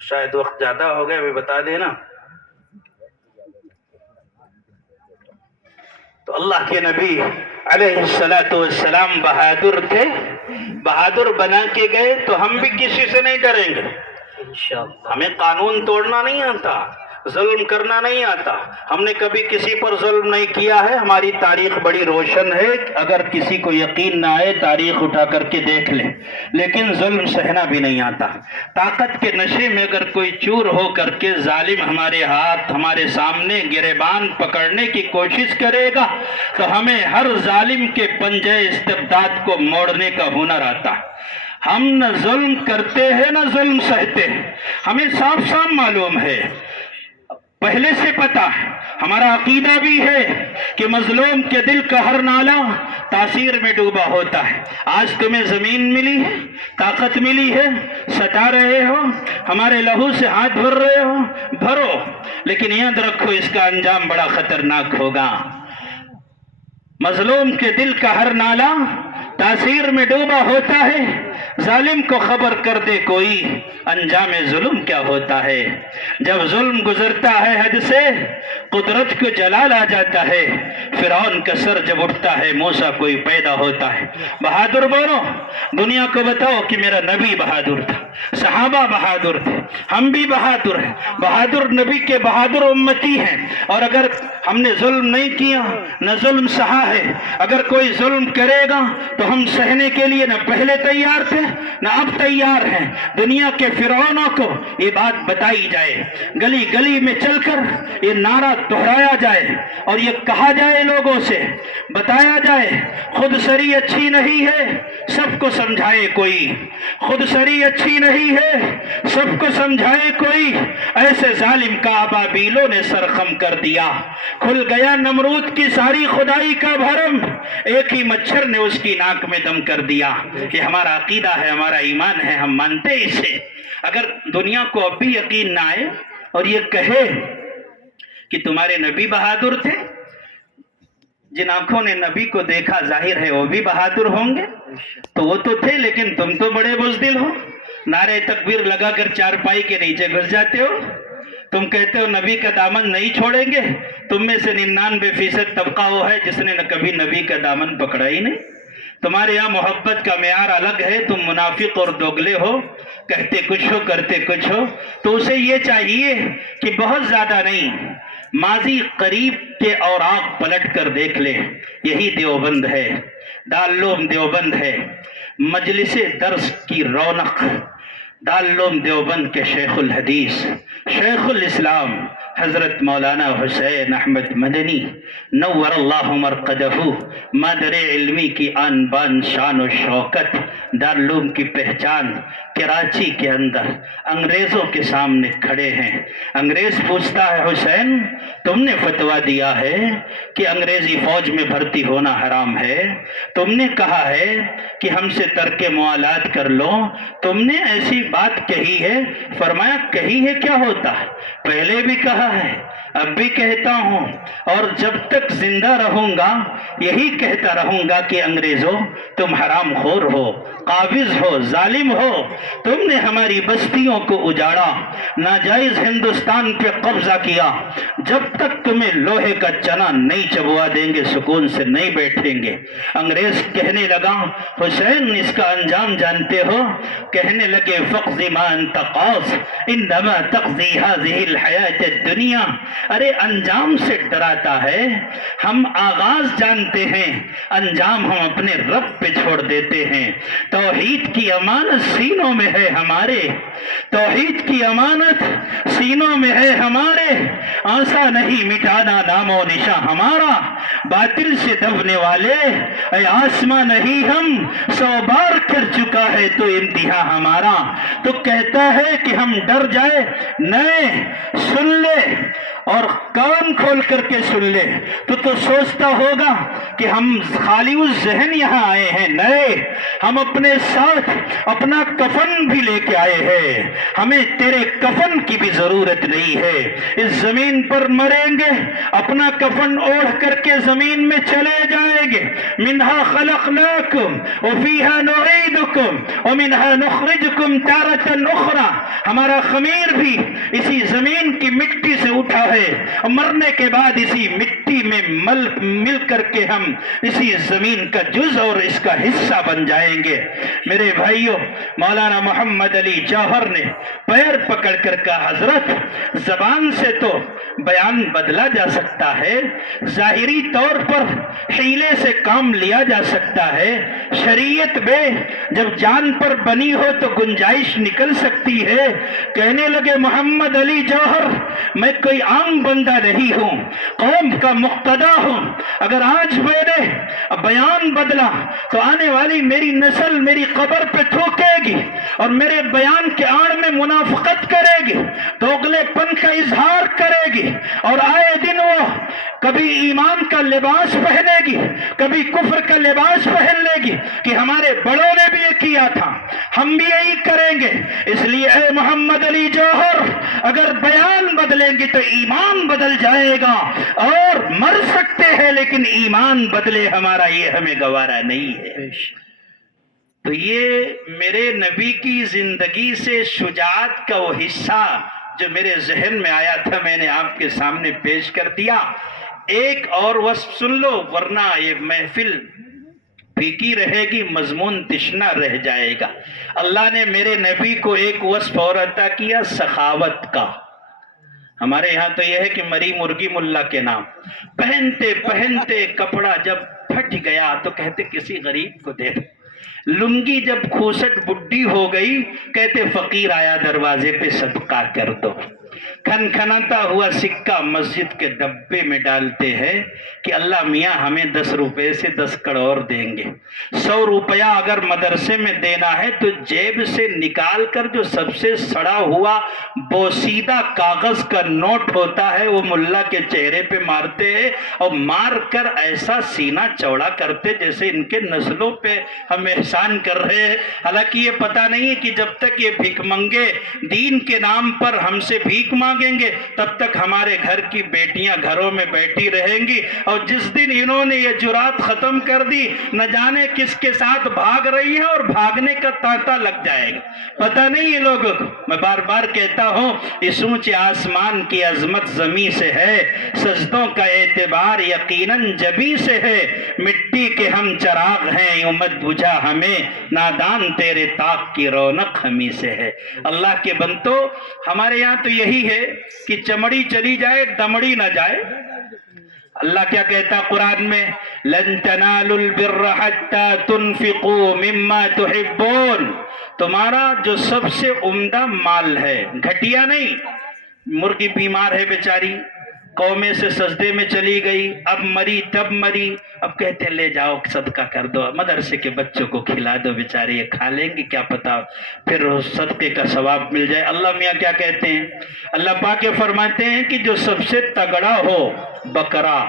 شاید وقت زیادہ ہو گیا، ابھی بتا دینا. تو اللہ کے نبی علیہ السلام بہادر تھے، بہادر بنا کے گئے تو ہم بھی کسی سے نہیں ڈریں گے. ہمیں قانون توڑنا نہیں آتا، ظلم کرنا نہیں آتا، ہم نے کبھی کسی پر ظلم نہیں کیا ہے. ہماری تاریخ بڑی روشن ہے، اگر کسی کو یقین نہ آئے تاریخ اٹھا کر کے دیکھ لیں. لیکن ظلم سہنا بھی نہیں آتا. طاقت کے نشے میں اگر کوئی چور ہو کر کے ظالم ہمارے ہاتھ ہمارے سامنے گریبان پکڑنے کی کوشش کرے گا تو ہمیں ہر ظالم کے پنجے استبداد کو موڑنے کا ہنر آتا. ہم نہ ظلم کرتے ہیں نہ ظلم سہتے ہیں. ہمیں صاف صاف معلوم ہے، پہلے سے پتا ہے ہمارا عقیدہ بھی ہے کہ مظلوم کے دل کا ہر نالہ تاثیر میں ڈوبا ہوتا ہے. آج تمہیں زمین ملی ہے، طاقت ملی ہے، ستا رہے ہو، ہمارے لہو سے ہاتھ بھر رہے ہو، بھرو، لیکن یاد رکھو اس کا انجام بڑا خطرناک ہوگا. مظلوم کے دل کا ہر نالہ تاثیر میں ڈوبا ہوتا ہے. ظالم کو خبر کر دے کوئی انجام ظلم کیا ہوتا ہے. جب ظلم گزرتا ہے حد سے قدرت کو جلال آ جاتا ہے. فرعون کا سر جب اٹھتا ہے موسیٰ کوئی پیدا ہوتا ہے. بہادر بولو، دنیا کو بتاؤ کہ میرا نبی بہادر تھا، صحابہ بہادر تھے، ہم بھی بہادر ہیں. بہادر نبی کے بہادر امتی ہیں. اور اگر ہم نے ظلم نہیں کیا، نہ ظلم سہا ہے، اگر کوئی ظلم کرے گا تو ہم سہنے کے لیے نہ پہلے تیار تھے نہ اب تیار ہیں. دنیا کے فرعونوں کو یہ بات بتائی جائے، گلی گلی میں چل کر یہ نعرہ دہرایا جائے اور یہ کہا جائے، لوگوں سے بتایا جائے، خود سری اچھی نہیں ہے، سب کو سمجھائے کوئی. خود سری اچھی نہیں ہے، سب کو سمجھائے کوئی. ایسے ظالم کا ابابیلوں نے سرخم کر دیا. کھل گیا نمرود کی ساری خدائی کا بھرم، ایک ہی مچھر نے اس کی ناک میں دم کر دیا. یہ ہمارا عقیدہ ہے، ہمارا ایمان ہے، ہم مانتے اسے. اگر دنیا کو اب بھی یقین نہ آئے اور یہ کہے کہ تمہارے نبی بہادر تھے، جن آنکھوں نے نبی کو دیکھا ظاہر ہے وہ بھی بہادر ہوں گے. تو وہ تو تھے لیکن تم تو بڑے بزدل ہو. نعرے تکبیر لگا کر چارپائی کے نیچے گھس جاتے ہو. تم کہتے ہو نبی کا دامن نہیں چھوڑیں گے. تم میں سے 99% طبقہ وہ ہے جس نے کبھی نبی کا دامن پکڑا ہی نہیں. تمہارے یہاں محبت کا معیار الگ ہے. تم منافق اور دوگلے ہو، کہتے کچھ ہو کرتے کچھ ہو. تو اسے یہ چاہیے کہ بہت زیادہ نہیں، ماضی قریب کے اوراق پلٹ کر دیکھ لے. یہی دیوبند ہے، دارالعلوم دیوبند ہے، مجلس درس کی رونق. دارالعلوم دیوبند کے شیخ الحدیث، شیخ الاسلام حضرت مولانا حسین احمد مدنی نور اللہ مرقدہ، مادر علمی کی آن بان شان و شوکت، دارالعلوم کی پہچان، کراچی کے اندر انگریزوں کے سامنے کھڑے ہیں. انگریز پوچھتا ہے حسین تم نے فتویٰ دیا ہے کہ انگریزی فوج میں بھرتی ہونا حرام ہے، تم نے کہا ہے کہ ہم سے ترک موالات کر لو، تم نے ایسی بات کہی ہے. فرمایا کہی ہے کیا ہوتا ہے، پہلے بھی کہا ہے، اب بھی کہتا ہوں، اور جب تک زندہ رہوں گا یہی کہتا رہوں گا کہ انگریزوں تم حرام خور ہو، قابض ہو، ظالم ہو. تم نے ہماری بستیوں کو اجاڑا، ناجائز ہندوستان پہ قبضہ کیا. جب تک تمہیں لوہے کا چنا نہیں چبوا دیں گے سکون سے نہیں بیٹھیں گے. انگریز کہنے لگا حسین اس کا انجام جانتے ہو؟ کہنے لگے فقض ما انت قاض انما تقضی هذه الحیات الدنیا. ارے انجام سے ڈراتا ہے، ہم آغاز جانتے ہیں، انجام ہم اپنے رب پہ چھوڑ دیتے ہیں. توحید کی امانت سینوں میں ہے ہمارے، توحید کی امانت سینوں میں ہے ہمارے. آسا نہیں مٹانا نام و نشاں ہمارا، باطل سے دبنے والے اے آسماں نہیں ہم، 100 بار کر چکا ہے تو انتہا ہمارا. تو کہتا ہے کہ ہم ڈر جائے، نہیں سن لے اور کان کھول کر کے سن لے. تو سوچتا ہوگا کہ ہم خالی ذہن یہاں آئے ہیں، نہیں ہم اپنے ساتھ اپنا کفن بھی لے کے آئے ہیں. ہمیں تیرے کفن کی بھی ضرورت نہیں ہے. اس زمین پر مریں گے اپنا کفن اوڑھ کر کے زمین میں چلے جائیں گے. منہا خلقناکم وفیہا نعیدکم ومنہا نخرجکم تارۃ اخری. ہمارا خمیر بھی اسی زمین کی مٹی سے اٹھا ہے، مرنے کے بعد اسی مٹی میں مل کر کے ہم اسی زمین کا جز اور اس کا حصہ بن جائیں گے. میرے بھائیوں، مولانا محمد علی جوہر نے پیر پکڑ کر کہا حضرت زبان سے تو بیان بدلا جا سکتا ہے، ظاہری طور پر حیلے سے کام لیا جا سکتا ہے، شریعت میں جب جان پر بنی ہو تو گنجائش نکل سکتی ہے. کہنے لگے محمد علی جوہر میں کوئی عام غلام بندہ نہیں ہوں، قوم کا مقتدا ہوں۔ اگر آج میں نے بیان بدلا تو آنے والی میری نسل میری قبر پہ تھوکے گی اور میرے بیان کے آڑ میں منافقت کرے گی، دوغلے پن کا اظہار کرے گی، اور آئے دن وہ کبھی ایمان کا لباس پہنے گی، کبھی کفر کا لباس پہن لے گی کہ ہمارے بڑوں نے بھی یہ کیا تھا، ہم بھی یہی کریں گے۔ اس لیے اے محمد علی جوہر، اگر بیان بدلیں گے تو ایمان بدل جائے گا، اور مر سکتے ہیں لیکن ایمان بدلے ہمارا یہ ہمیں گوارا نہیں ہے۔ تو یہ میرے نبی کی زندگی سے شجاعت کا وہ حصہ جو میرے ذہن میں آیا تھا میں نے آپ کے سامنے پیش کر دیا۔ ایک اور وصف سن لو ورنہ یہ محفل پھیکی رہے گی، مضمون تشنا رہ جائے گا۔ اللہ نے میرے نبی کو ایک وصف اور عطا کیا سخاوت کا۔ ہمارے یہاں تو یہ ہے کہ مری مرغی ملا کے نام، پہنتے پہنتے کپڑا جب پھٹ گیا تو کہتے کسی غریب کو دے دو، لنگی جب کھوسٹ بڈھی ہو گئی کہتے فقیر آیا دروازے پہ صدقہ کر دو، کھن کھناتا ہوا سکہ مسجد کے ڈبے میں ڈالتے ہیں کہ اللہ میاں ہمیں 10 روپے سے 10 کروڑ دیں گے۔ 100 روپیہ اگر مدرسے میں دینا ہے تو جیب سے نکال کر جو سب سے سڑا ہوا بوسیدہ کاغذ کا نوٹ ہوتا ہے وہ ملا کے چہرے پہ مارتے ہیں، اور مار کر ایسا سینہ چوڑا کرتے جیسے ان کے نسلوں پہ ہم احسان کر رہے ہیں۔ حالانکہ یہ پتہ نہیں ہے کہ جب تک یہ بھیک منگے دین کے نام پر ہم سے بھیک مانگیں گے تب تک ہمارے گھر کی بیٹیاں گھروں میں بیٹھی رہیں گی، اور جس دن انہوں نے یہ جرات ختم کر دی نہ جانے کس کے ساتھ بھاگ رہی ہے اور بھاگنے کا تانتا لگ جائے گا، پتہ نہیں یہ لوگوں کو۔ میں بار بار کہتا ہوں اس اونچے آسمان کی عظمت زمیں سے ہے، سجدوں کا اعتبار یقیناً جبیں سے ہے، مٹی کے ہم چراغ ہیں امت بجھا ہمیں، نادان تیرے طاق کی رونق ہمیں سے ہے۔ اللہ کے بندو ہمارے یہاں تو یہی ہے کہ چمڑی چلی جائے دمڑی نہ جائے۔ اللہ کیا کہتا قرآن میں، لن تنالوا البر حتى تنفقوا مما تحبون، تمہارا جو سب سے عمدہ مال ہے، گھٹیا نہیں، مرغی بیمار ہے بیچاری، قومے سے سجدے میں چلی گئی، اب مری تب مری، اب کہتے لے جاؤ صدقہ کر دو، مدرسے کے بچوں کو کھلا دو، بیچارے یہ کھا لیں گے کیا پتا پھر صدقے کا ثواب مل جائے۔ اللہ میاں کیا کہتے ہیں، اللہ پاک فرماتے ہیں کہ جو سب سے تگڑا ہو بکرا،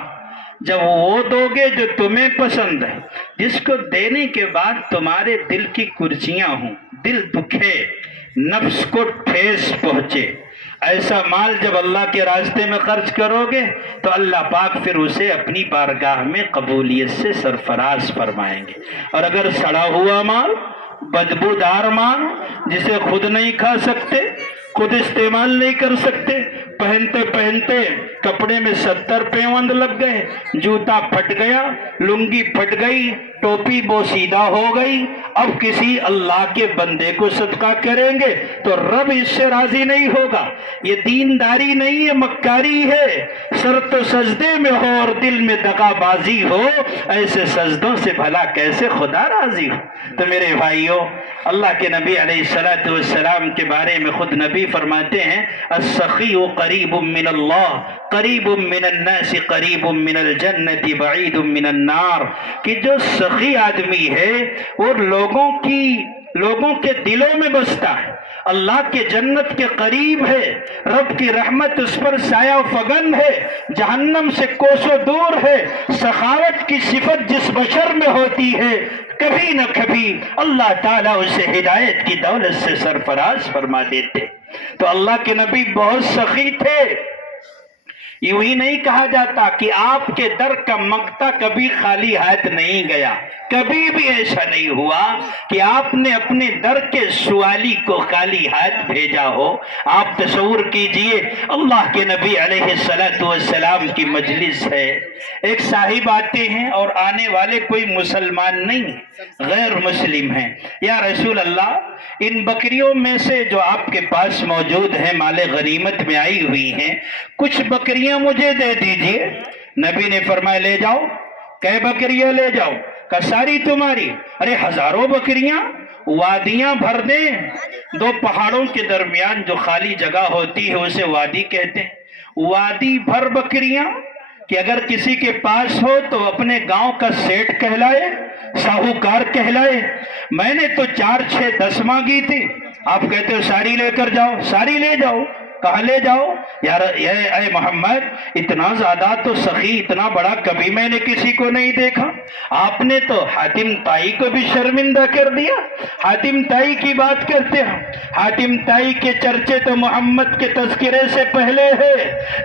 جب وہ دو گے جو تمہیں پسند ہے، جس کو دینے کے بعد تمہارے دل کی کرچیاں ہوں، دل دکھے، نفس کو ٹھیس پہنچے، ایسا مال جب اللہ کے راستے میں خرچ کرو گے تو اللہ پاک پھر اسے اپنی بارگاہ میں قبولیت سے سرفراز فرمائیں گے۔ اور اگر سڑا ہوا مال، بدبودار مال، جسے خود نہیں کھا سکتے، خود استعمال نہیں کر سکتے، پہنتے پہنتے کپڑے میں 70 پیوند لگ گئے، جوتا پھٹ گیا، لنگی پھٹ گئی، ٹوپی بوسیدہ ہو گئی، اب کسی اللہ کے بندے کو صدقہ کریں گے تو رب اس سے راضی نہیں ہوگا۔ یہ دینداری نہیں، یہ مکاری ہے۔ سر تو سجدے میں ہو اور دل میں دغا بازی ہو، ایسے سجدوں سے بھلا کیسے خدا راضی ہو۔ تو میرے بھائیوں، اللہ کے نبی علیہ السلام کے بارے میں خود نبی فرماتے ہیں، السخی قریب من اللہ قریب من الناس قریب من الجنت بعید من النار، کہ جو سخی آدمی ہے وہ لوگوں کے دلوں میں بستا ہے، اللہ کے جنت کے قریب ہے، رب کی رحمت اس پر سایہ فگن ہے، جہنم سے کوسوں دور ہے۔ سخاوت کی صفت جس بشر میں ہوتی ہے کبھی نہ کبھی اللہ تعالیٰ اسے ہدایت کی دولت سے سرفراز فرما دیتے۔ تو اللہ کے نبی بہت سخی تھے۔ یوں ہی نہیں کہا جاتا کہ آپ کے در کا مگتا کبھی خالی ہاتھ نہیں گیا، کبھی بھی ایسا نہیں ہوا کہ آپ نے اپنے در کے سوالی کو خالی ہاتھ بھیجا ہو۔ آپ تصور کیجئے اللہ کے نبی علیہ السلام کی مجلس ہے، ایک صاحب آتے ہیں اور آنے والے کوئی مسلمان نہیں، غیر مسلم ہیں۔ یا رسول اللہ، ان بکریوں میں سے جو آپ کے پاس موجود ہیں مال غنیمت میں آئی ہوئی ہیں، کچھ بکریاں مجھے دے دیجئے۔ نبی نے فرمایا لے جاؤ۔ کئے بکریاں لے جاؤ؟ کہ ساری تمہاری؟ ارے ہزاروں بکریاں، وادیاں بھر دیں۔ دو پہاڑوں کے درمیان جو خالی جگہ ہوتی ہے اسے وادی کہتے ہیں، وادی بھر بکریاں کہ اگر کسی کے پاس ہو تو اپنے گاؤں کا سیٹ کہلائے، ساہوکار کہلائے۔ میں نے تو 4 6 10 مانگی تھی، آپ کہتے ہو ساری لے کر جاؤ، ساری لے جاؤ، کہاں لے جاؤ یار؟ اے محمد، اتنا زیادہ تو سخی، اتنا بڑا کبھی میں نے کسی کو نہیں دیکھا۔ آپ نے تو حاتم طائی کو بھی شرمندہ کر دیا۔ حاتم طائی کی بات کرتے ہو، حاتم طائی کے چرچے تو محمد کے تذکرے سے پہلے ہے۔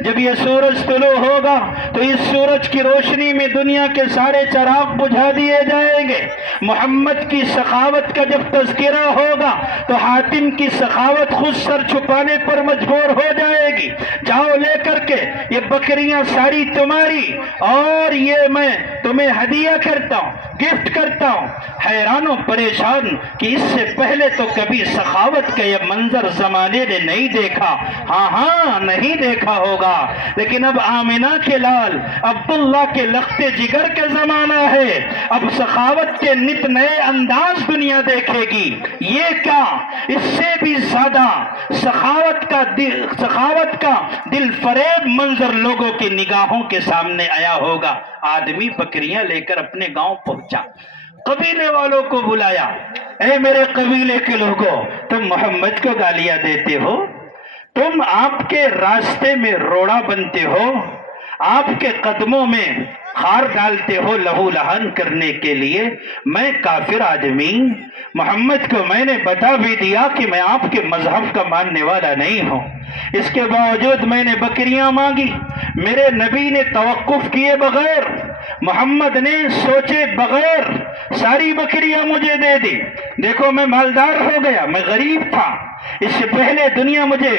جب یہ سورج طلوع ہوگا تو اس سورج کی روشنی میں دنیا کے سارے چراغ بجھا دیے جائیں گے۔ محمد کی سخاوت کا جب تذکرہ ہوگا تو حاتم کی سخاوت خود سر چھپانے پر مجبور ہو جائے گی۔ جاؤ لے کر کے یہ بکریاں ساری تمہاری، اور یہ میں تمہیں ہدیہ کرتا ہوں، گفٹ کرتا ہوں۔ حیران و پریشان کہ اس سے پہلے تو کبھی سخاوت کا یہ منظر زمانے نے نہیں دیکھا۔ ہاں نہیں دیکھا ہوگا، لیکن اب آمنہ کے لال عبداللہ کے لخت جگر کا زمانہ ہے۔ اب سخاوت کے نت نئے انداز دنیا دیکھے گی۔ یہ کیا، اس سے بھی زیادہ سخاوت کا دل فریب منظر لوگوں کی نگاہوں کے سامنے آیا ہوگا۔ آدمی بکریاں لے کر اپنے گاؤں پہنچا، قبیلے والوں کو بلایا، اے میرے قبیلے کے لوگوں، تم محمد کو گالیاں دیتے ہو، تم آپ کے راستے میں روڑا بنتے ہو، آپ کے قدموں میں خار ڈالتے ہو لہو لہن کرنے کے لیے۔ میں کافر آدمی، محمد کو میں نے بتا بھی دیا کہ میں آپ کے مذہب کا ماننے والا نہیں ہوں، اس کے باوجود میں نے بکریاں مانگی۔ میرے نبی نے توقف کیے بغیر، محمد نے سوچے بغیر ساری بکریاں مجھے دے دی۔ دیکھو میں مالدار ہو گیا، میں غریب تھا، اس سے پہلے دنیا مجھے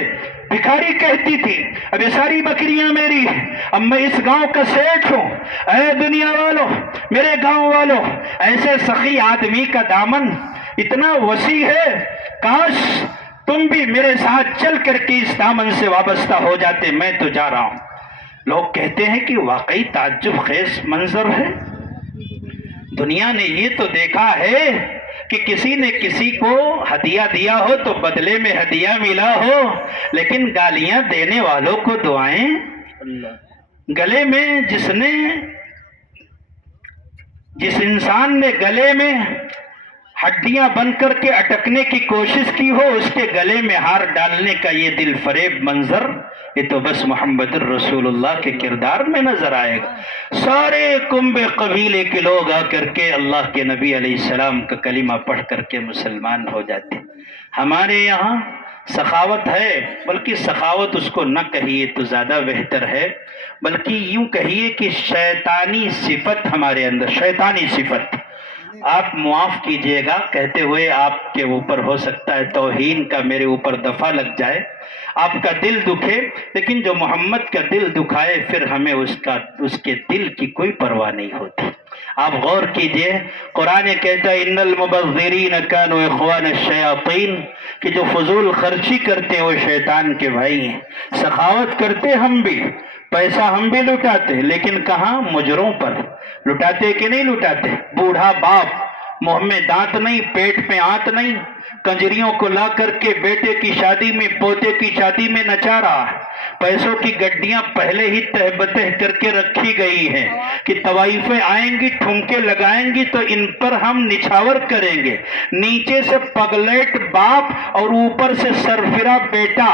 بھکاری کہتی تھی، اب یہ ساری بکریاں میری ہیں، اب میں اس گاؤں کا سیٹ ہوں۔ اے دنیا والوں، میرے گاؤں والوں، ایسے سخی آدمی کا دامن اتنا وسیع ہے، کاش تم بھی میرے ساتھ چل کر کے اس دامن سے وابستہ ہو جاتے، میں تو جا رہا ہوں۔ لوگ کہتے ہیں کہ واقعی تعجب خیز منظر ہے۔ دنیا نے یہ تو دیکھا ہے کہ کسی نے کسی کو ہدیہ دیا ہو تو بدلے میں ہدیہ ملا ہو، لیکن گالیاں دینے والوں کو دعائیں، گلے میں جس انسان نے گلے میں ہڈیاں بن کر کے اٹکنے کی کوشش کی ہو، اس کے گلے میں ہار ڈالنے کا یہ دل فریب منظر، یہ تو بس محمد الرسول اللہ کے کردار میں نظر آئے گا۔ سارے کنب قبیلے کے لوگ آ کر کے اللہ کے نبی علیہ السلام کا کلمہ پڑھ کر کے مسلمان ہو جاتے۔ ہمارے یہاں سخاوت ہے، بلکہ سخاوت اس کو نہ کہیے تو زیادہ بہتر ہے، بلکہ یوں کہیے کہ شیطانی صفت ہمارے اندر، شیطانی صفت۔ آپ معاف کیجئے گا کہتے ہوئے آپ کے اوپر ہو سکتا ہے توہین کا میرے اوپر دفع لگ جائے، آپ کا دل دکھے، لیکن جو محمد کا دل دکھائے پھر ہمیں اس کے دل کی کوئی پرواہ نہیں ہوتی۔ آپ غور کیجئے، قرآن کہتا ہے ان المبذرین کانوا اخوان الشیاطین، کہ جو فضول خرچی کرتے ہیں وہ شیطان کے بھائی ہیں۔ سخاوت کرتے ہم بھی، پیسہ ہم بھی لٹاتے، لیکن کہاں؟ مجروں پر لٹاتے کہ نہیں لٹاتے؟ بوڑھا باپ، منہ میں دانت نہیں، پیٹ پہ آنت نہیں، کنجریوں کو لا کر کے بیٹے کی شادی میں، پوتے کی شادی میں نچا رہا ہے۔ پیسوں کی گڈیاں پہلے ہی تہ بتہ کر کے رکھی گئی ہیں کہ طوائفیں آئیں گی، ٹھمکے لگائیں گی تو ان پر ہم نچھاور کریں گے۔ نیچے سے پگلیٹ باپ اور اوپر سے سرفرا بیٹا،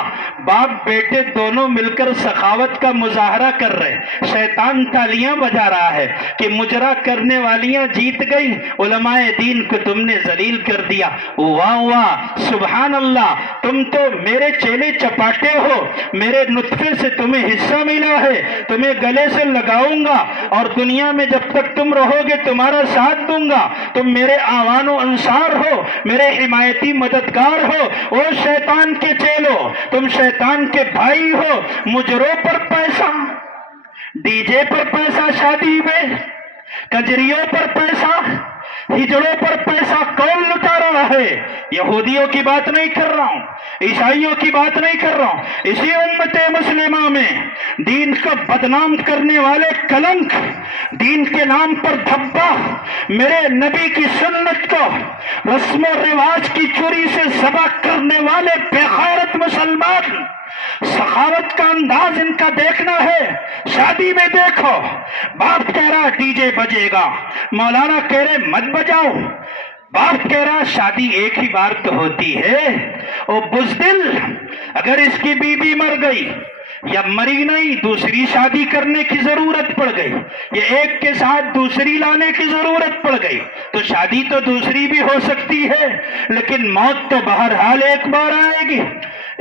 باپ بیٹے دونوں مل کر سخاوت کا مظاہرہ کر رہے۔ شیطان تالیاں بجا رہا ہے کہ مجرا کرنے والیاں جیت گئی، علماء دین کو تم نے ذلیل کر دیا۔ واہ واہ، سبحان اللہ، تم تو میرے چیلے چپاٹے ہو، میرے نطفے سے تمہیں حصہ ملا ہے، تمہیں گلے سے لگاؤں گا اور دنیا میں جب تک تم رہو گے تمہارا ساتھ دوں گا، تم میرے آوان و انصار ہو، میرے حمایتی مددگار ہو۔ او شیطان کے چیلو، تم شیطان کے بھائی ہو۔ مجروں پر پیسہ، ڈی جے پر پیسہ شادی میں، کجریوں پر پیسہ، ہجڑوں پر پیسہ کون لٹا رہا ہے؟ یہودیوں کی بات نہیں کر رہا ہوں، عیسائیوں کی بات نہیں کر رہا ہوں، اسی امت مسلمہ میں دین کو بدنام کرنے والے کلنک، دین کے نام پر دھبا، میرے نبی کی سنت کو رسم و رواج کی چوری سے ذبح کرنے والے بے غیرت مسلمان، سخاوت کا انداز ان کا دیکھنا ہے. شادی میں دیکھو باپ کہہ رہا ڈی جے بجے گا, مولانا کہہ رہے مت بجاؤ. باپ کہہ رہا شادی ایک ہی بار تو ہوتی ہے. او بزدل, اگر اس کی بیوی مر گئی یا مری نہیں, دوسری شادی کرنے کی ضرورت پڑ گئی, یہ ایک کے ساتھ دوسری لانے کی ضرورت پڑ گئی, تو شادی تو دوسری بھی ہو سکتی ہے, لیکن موت تو بہرحال ایک بار آئے گی.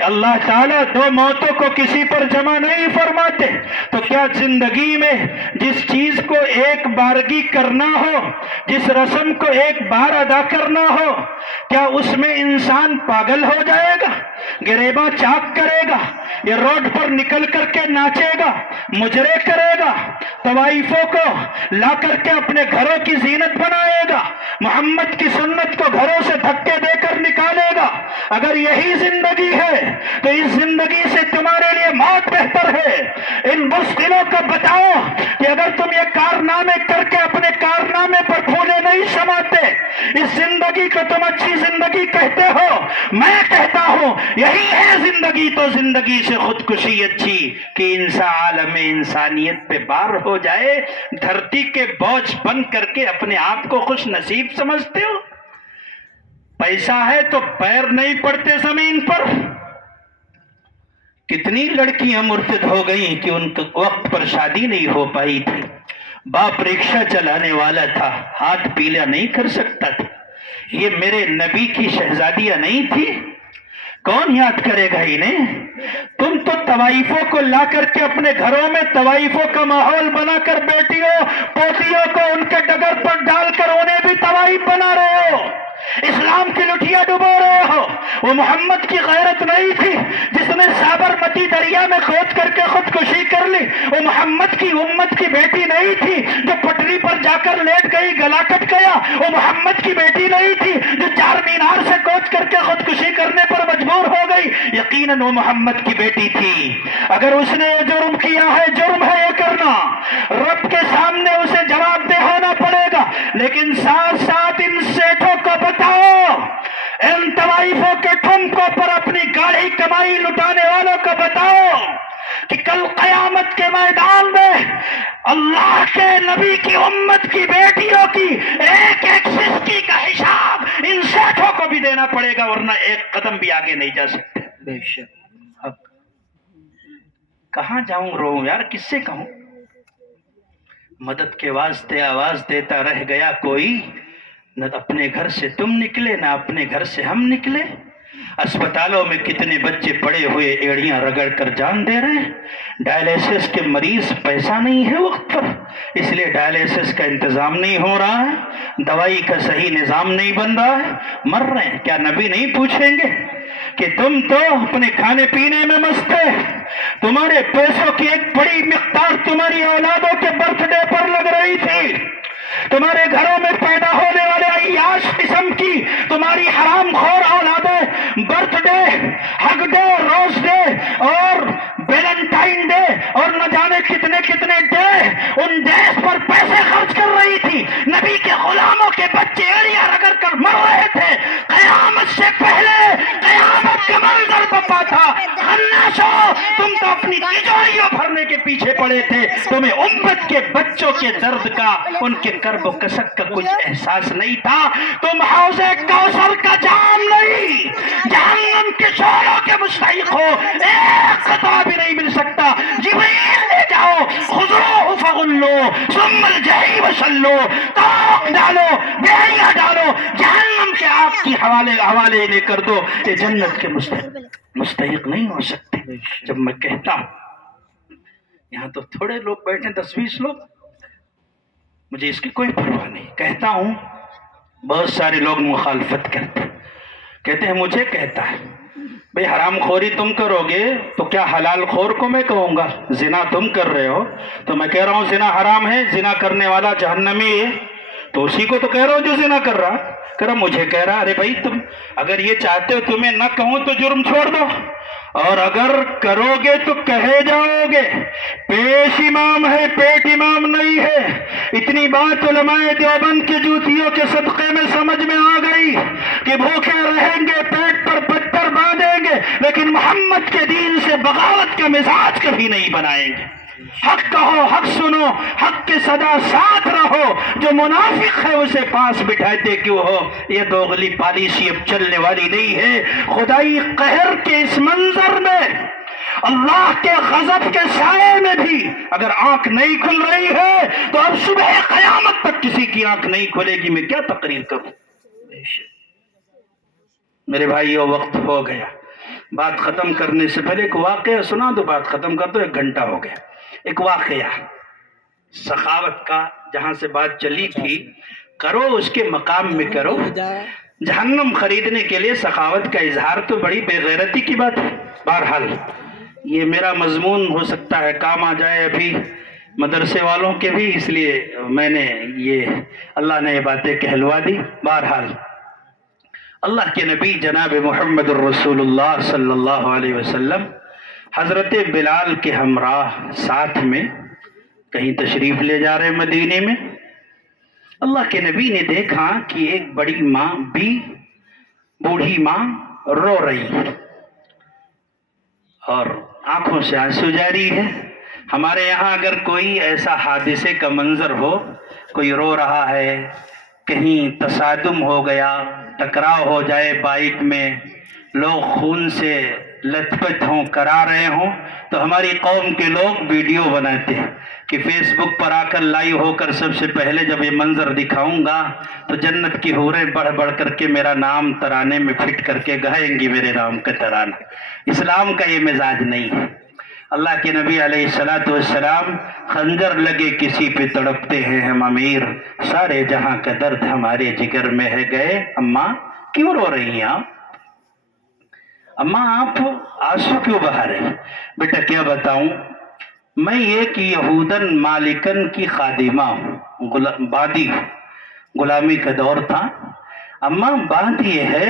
اللہ تعالیٰ دو موتوں کو کسی پر جمع نہیں فرماتے. تو کیا زندگی میں جس چیز کو ایک بارگی کرنا ہو, جس رسم کو ایک بار ادا کرنا ہو, کیا اس میں انسان پاگل ہو جائے گا, گریباں چاک کرے گا, یہ روڈ پر نکل کر کے ناچے گا, مجرے کرے گا, طوائفوں کو لا کر کے اپنے گھروں کی زینت بنائے گا, محمد کی سنت کو گھروں سے دھکے دے کر نکالے گا؟ اگر یہی زندگی ہے تو اس زندگی سے تمہارے لیے موت بہتر ہے. ان بزدلوں کو بتاؤ کہ اگر تم یہ کارنامے کر کے اپنے کارنامے پر پھولے نہیں سماتے, اس زندگی کو تم اچھی زندگی کہتے ہو, میں کہتا ہوں یہی ہے زندگی. تو زندگی سے خودکشی اچھی کہ انسان عالم انسانیت پہ بار ہو جائے. دھرتی کے بوجھ بن کر کے اپنے آپ کو خوش نصیب سمجھتے ہو. پیسہ ہے تو پیر نہیں پڑتے زمین پر. کتنی لڑکیاں مرتد ہو گئیں کہ ان کو وقت پر شادی نہیں ہو پائی تھی. باپ رکشہ چلانے والا تھا, ہاتھ پیلا نہیں کر سکتا تھا. یہ میرے نبی کی شہزادیاں نہیں تھی. کون یاد کرے گا انہیں؟ تم تو طوائفوں کو لا کر کے اپنے گھروں میں طوائفوں کا ماحول بنا کر بیٹیوں پوتیوں کو ان کے ڈگر پر ڈال کر انہیں بھی طوائف بنا رہے ہو, اسلام کی لٹھیا ڈبو رہے ہو. وہ محمد کی غیرت نہیں تھی جس نے سابرمتی دریا میں کھود کر کے خودکشی کر لی. وہ محمد کی امت کی بیٹی نہیں تھی جو پٹری پر جا کر لیٹ گئی, گلا کٹ گیا. وہ محمد کی بیٹی نہیں تھی جو چار مینار سے کوچ کر کے خودکشی کرنے پر مجبور ہو گئی. یقیناً وہ محمد کی بیٹی تھی. اگر اس نے یہ جرم کیا ہے, جرم ہے یہ کرنا, رب کے سامنے اسے جواب دہ ہونا پڑے گا. لیکن ساتھ ساتھ ان سیٹھوں کو بتاؤ, ان طوائفوں کے ٹھمکوں پر اپنی گاڑی کمائی لٹانے والوں کو بتاؤ کہ کل قیامت کے میدان میں اللہ کے نبی کی امت کی بیٹیوں کی ایک ایک سسکی کا حساب ان سیٹھوں کو بھی دینا پڑے گا, ورنہ ایک قدم بھی آگے نہیں جا سکتے. بے شک کہاں جاؤں روؤں یار, کس سے کہوں؟ مدد کے واسطے آواز دیتا رہ گیا کوئی, نہ اپنے گھر سے تم نکلے نہ اپنے گھر سے ہم نکلے. اسپتالوں میں کتنے بچے پڑے ہوئے ایڑیاں رگڑ کر جان دے رہے ہیں. ڈائلیسس کے مریض پیسہ نہیں ہے وقت پر, اس لیے ڈائلیسس کا انتظام نہیں ہو رہا ہے, دوائی کا صحیح نظام نہیں بن رہا ہے, مر رہے ہیں. کیا نبی نہیں پوچھیں گے کہ تم تو اپنے کھانے پینے میں مست ہے, تمہارے پیسوں کی ایک بڑی مقدار تمہاری اولادوں کے برتھ ڈے پر لگ رہی تھی, تمہارے گھروں میں پیدا ہونے والے عیاش قسم کی تمہاری حرام خور اولادیں برتھ ڈے, ہگ ڈے, روز ڈے اور ویلنٹائن ڈے اور نہ جانے کتنے کتنے ڈے, ان ڈیز پر پیسے خرچ کر رہی تھی. نبی کے غلاموں کے بچے ایڑیاں رگڑ کر مر رہے تھے. قیامت سے پہلے قیامت کا منظر بپا تھا. خناسو, تم تو اپنی تجوریوں بھرنے کے پیچھے پڑے تھے, تمہیں امت کے بچوں کے درد کا, ان کے کرب و کسک کا کچھ احساس نہیں تھا. تم حوض کوثر کا جام نہیں, جہنم کے شعلوں کے مستحق ہو, ایک قطرہ بھی نہیں مل سکتا. جبریل لے جاؤ, خذوہ فغلو ثم الجحیم صلو, توق ڈالو, بیڑیاں ڈالو, جہنم کے آگ کی حوالے لے کر دو. یہ جنت کے مستحق نہیں ہو سکتے. جب میں کہتا ہوں, یہاں تو تھوڑے لوگ بیٹھے 10-20 لوگ, مجھے اس کی کوئی پرواہ نہیں. کہتا ہوں بہت سارے لوگ مخالفت کہتے ہیں مجھے کہتا ہے بھئی حرام خوری تم کرو گے تو کیا حلال خور کو میں کہوں گا؟ زنا تم کر رہے ہو تو میں کہہ رہا ہوں زنا حرام ہے, زنا کرنے والا جہنمی ہے, تو اسی کو تو کہہ رہا ہوں جو زنا کر رہا. کہہ رہا مجھے کہہ رہا, ارے بھائی تم اگر یہ چاہتے ہو تمہیں نہ کہوں تو جرم چھوڑ دو, اور اگر کرو گے تو کہے جاؤ گے. پیش امام ہے, پیٹ امام نہیں ہے. اتنی بات علماء دیوبند کے جوتیوں کے صدقے میں سمجھ میں آ گئی کہ بھوکے رہیں گے, پیٹ پر پتھر کروا دیں گے، لیکن محمد کے دین سے بغاوت کا مزاج کبھی نہیں بنائیں گے۔ حق کہو، حق سنو، حق کے صدا ساتھ رہو، جو منافق ہے اسے پاس بٹھاتے کیوں ہو؟ یہ دوغلی پالیسی اب چلنے والی نہیں ہے۔ خدائی قہر کے اس منظر میں، اللہ کے غضب کے سائے میں بھی اگر آنکھ نہیں کھل رہی ہے تو اب صبح قیامت تک کسی کی آنکھ نہیں کھلے گی۔ میں کیا تقریر کروں؟ میرے بھائیو، وقت ہو گیا۔ بات ختم کرنے سے پہلے ایک واقعہ سنا دو، بات ختم کر دو، 1 گھنٹہ ہو گیا۔ ایک واقعہ سخاوت کا، جہاں سے بات چلی تھی، کرو اس کے مقام میں کرو۔ جہنم خریدنے کے لیے سخاوت کا اظہار تو بڑی بے غیرتی کی بات ہے۔ بہرحال یہ میرا مضمون ہو سکتا ہے کام آ جائے ابھی مدرسے والوں کے بھی، اس لیے میں نے اللہ نے یہ باتیں کہلوا دی۔ بہرحال اللہ کے نبی جناب محمد الرسول اللہ صلی اللہ علیہ وسلم حضرت بلال کے ہمراہ ساتھ میں کہیں تشریف لے جا رہے مدینے میں۔ اللہ کے نبی نے دیکھا کہ ایک بڑی ماں بھی، بوڑھی ماں رو رہی ہے اور آنکھوں سے آنسو جاری ہے۔ ہمارے یہاں اگر کوئی ایسا حادثے کا منظر ہو، کوئی رو رہا ہے، کہیں تصادم ہو گیا، ٹکراؤ ہو جائے بائک میں، لوگ خون سے لت پت ہوں، کرا رہے ہوں، تو ہماری قوم کے لوگ ویڈیو بناتے ہیں کہ فیس بک پر آ کر لائیو ہو کر سب سے پہلے جب یہ منظر دکھاؤں گا تو جنت کی حوریں بڑھ بڑھ کر کے میرا نام ترانے میں فٹ کر کے گائیں گی میرے نام کا ترانہ۔ اسلام کا یہ مزاج نہیں ہے۔ اللہ کے نبی علیہ السلام خنجر لگے کسی پہ تڑپتے ہیں ہم امیر، سارے جہاں کا درد ہمارے جگر میں ہے گئے۔ اماں کیوں رو رہی ہیں آپ؟ اماں آپ آنسو کیوں بہا رہے ہیں؟ بیٹا کیا بتاؤں، میں ایک یہودن مالکن کی خادمہ ہوں، بادی ہوں، غلامی کا دور تھا۔ اماں بات یہ ہے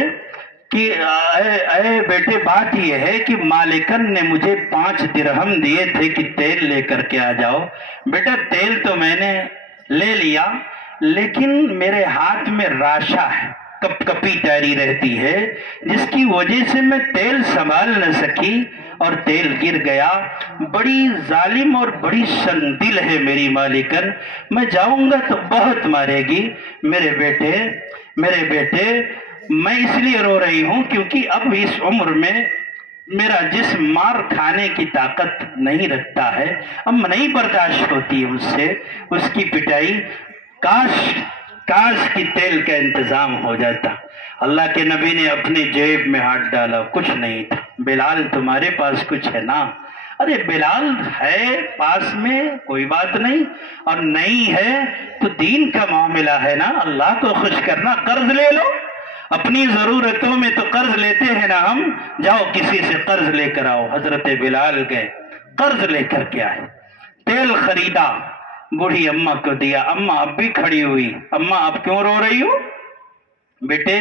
کہ اے بیٹے، بات یہ ہے کہ مالکن نے مجھے 5 درہم دیے تھے کہ تیل لے کر کے آ جاؤ۔ بیٹا تیل تو میں نے لے لیا، لیکن میرے ہاتھ میں راشا ہے، کپ کپی تاری رہتی ہے، جس کی وجہ سے میں تیل سنبھال نہ سکی اور تیل گر گیا۔ بڑی ظالم اور بڑی سنگدل ہے میری مالکن، میں جاؤں گا تو بہت مارے گی۔ میرے بیٹے میں اس لیے رو رہی ہوں کیونکہ اب اس عمر میں میرا جسم مار کھانے کی طاقت نہیں رکھتا ہے، اب نہیں برداشت ہوتی ہے مجھ سے اس کی پٹائی۔ کاش کی تیل کا انتظام ہو جاتا۔ اللہ کے نبی نے اپنے جیب میں ہاتھ ڈالا، کچھ نہیں تھا۔ بلال تمہارے پاس کچھ ہے نا؟ ارے بلال ہے پاس میں، کوئی بات نہیں، اور نہیں ہے تو دین کا معاملہ ہے نا، اللہ کو خوش کرنا، قرض لے لو۔ اپنی ضرورتوں میں تو قرض لیتے ہیں نا ہم، جاؤ کسی سے قرض لے کر آؤ۔ حضرت بلال گئے، قرض لے کر کے آئے، تیل خریدا، بوڑھی اماں کو دیا۔ اماں اب بھی کھڑی ہوئی۔ اماں اب کیوں رو رہی ہو؟ بیٹے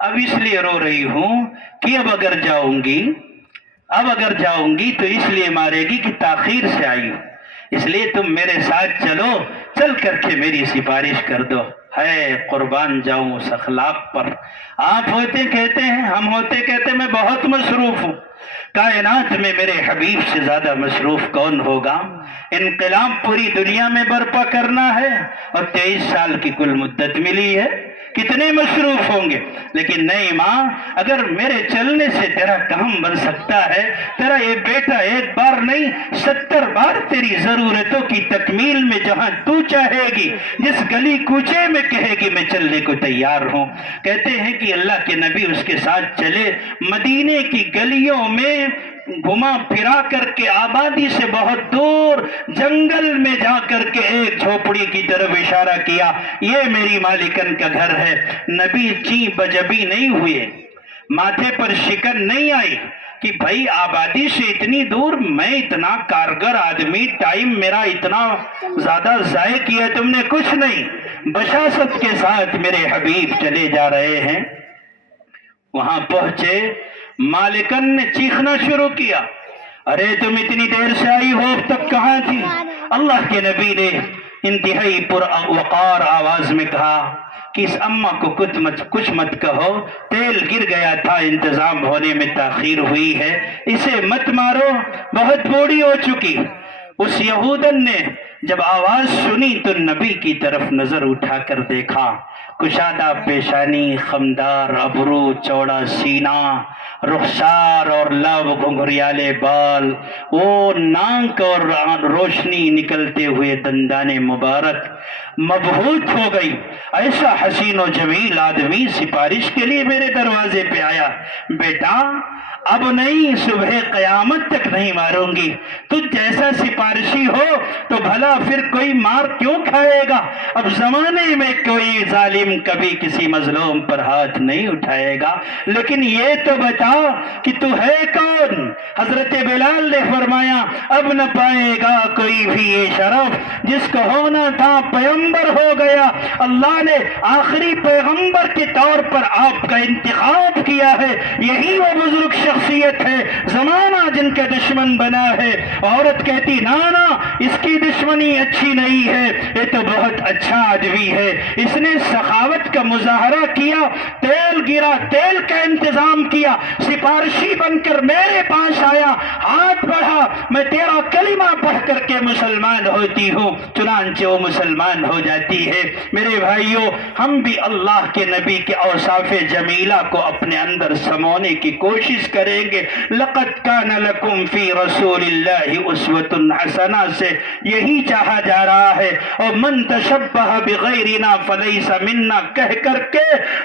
اب اس لیے رو رہی ہوں کہ اب اگر جاؤں گی تو اس لیے مارے گی کہ تاخیر سے آئی ہوں، اس لیے تم میرے ساتھ چلو، چل کر کے میری سفارش کر دو۔ ہے قربان جاؤں اس اخلاق پر۔ آپ ہوتے کہتے ہیں، ہم ہوتے کہتے ہیں میں بہت مصروف ہوں۔ کائنات میں میرے حبیب سے زیادہ مصروف کون ہوگا؟ انقلاب پوری دنیا میں برپا کرنا ہے اور 23 سال کی کل مدت ملی ہے، کتنے مصروف ہوں گے؟ لیکن نہیں ماں، اگر میرے چلنے سے تیرا کام بن سکتا ہے، تیرا یہ بیٹا 1 بار نہیں 70 بار تیری ضرورتوں کی تکمیل میں جہاں تو چاہے گی، جس گلی کوچے میں کہے گی میں چلنے کو تیار ہوں۔ کہتے ہیں کہ اللہ کے نبی اس کے ساتھ چلے، مدینے کی گلیوں میں گھما پھرا کر کے آبادی سے بہت دور جنگل میں جا کر کے ایک جھوپڑی کی طرف اشارہ کیا، یہ میری مالکن کا گھر ہے۔ نبی چیں بجبی نہیں ہوئے، ماتھے پر شکن نہیں آئی کہ بھائی آبادی سے اتنی دور، میں اتنا کارگر آدمی، ٹائم میرا اتنا زیادہ ضائع کیا، تم نے کچھ نہیں۔ بشاشت کے ساتھ میرے حبیب چلے جا رہے ہیں۔ وہاں پہنچے، مالکن نے چیخنا شروع کیا، ارے تم اتنی دیر سے آئی ہو، اب تک کہاں تھی؟ اللہ کے نبی نے انتہائی پر وقار آواز میں کہا، کہ اس اماں کو کچھ مت کہو، تیل گر گیا تھا، انتظام ہونے میں تاخیر ہوئی ہے، اسے مت مارو، بہت بوڑھی ہو چکی۔ اس یہودن نے جب آواز سنی تو نبی کی طرف نظر اٹھا کر دیکھا، کشادہ پیشانی، خمدار ابرو، چوڑا سینہ، رخسار اور لب گھنگھریالے بال، وہ ناک اور روشنی نکلتے ہوئے دندان مبارک، مبہوت ہو گئی۔ ایسا حسین و جمیل آدمی سفارش کے لیے میرے دروازے پہ آیا، بیٹا اب نہیں، صبح قیامت تک نہیں ماروں گی، تجھ جیسا سفارشی ہو تو بھلا پھر کوئی مار کیوں کھائے گا؟ اب زمانے میں کوئی ظالم کبھی کسی مظلوم پر ہاتھ نہیں اٹھائے گا، لیکن یہ تو بتا کہ تو ہے کون؟ حضرت بلال نے فرمایا اب نہ پائے گا کوئی بھی یہ شرف، جس کو ہونا تھا پیغمبر ہو گیا، اللہ نے آخری پیغمبر کے طور پر آپ کا انتخاب کیا ہے، یہی وہ بزرگ شخصیت ہے، زمانہ جن کا دشمن بنا ہے۔ عورت کہتی نانا اس کی دشمنی اچھی نہیں ہے، یہ تو بہت اچھا آدمی ہے، اس نے سخاوت کا مظاہرہ کیا، تیل گرا، تیل کا انتظام کیا، سفارشی بن کر میرے پاس آیا، ہاتھ بڑھا، میں تیرا کلمہ پڑھ کر کے مسلمان ہوتی ہوں، چنانچہ وہ مسلمان ہو جاتی ہے۔ میرے بھائیوں، ہم بھی اللہ کے نبی کے اوصاف جمیلہ کو اپنے اندر سمونے کی کوشش کریں گے۔ لقد کان لکم فی رسول اللہ اسوۃ حسنہ سے یہی چاہا جا رہا ہے، اور من تشبہ بغیرنا فلیس منا کہہ کر کے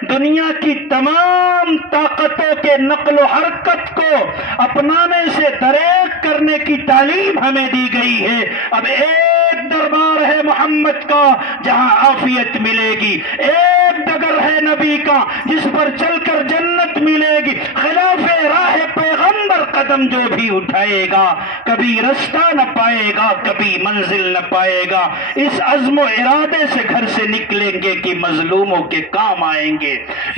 دنیا کی تمام طاقتوں کے نقل و حرکت کو اپنانے سے دریغ کرنے کی تعلیم ہمیں دی گئی ہے۔ اب ایک دربار ہے محمد کا جہاں عافیت ملے گی، ایک ڈگر ہے نبی کا جس پر چل کر جنت ملے گی، خلاف راہ پیغمبر قدم جو بھی اٹھائے گا کبھی رستہ نہ پائے گا، کبھی منزل نہ پائے گا۔ اس عزم و ارادے سے گھر سے نکلیں گے کہ مظلوموں کے کام آئیں گے،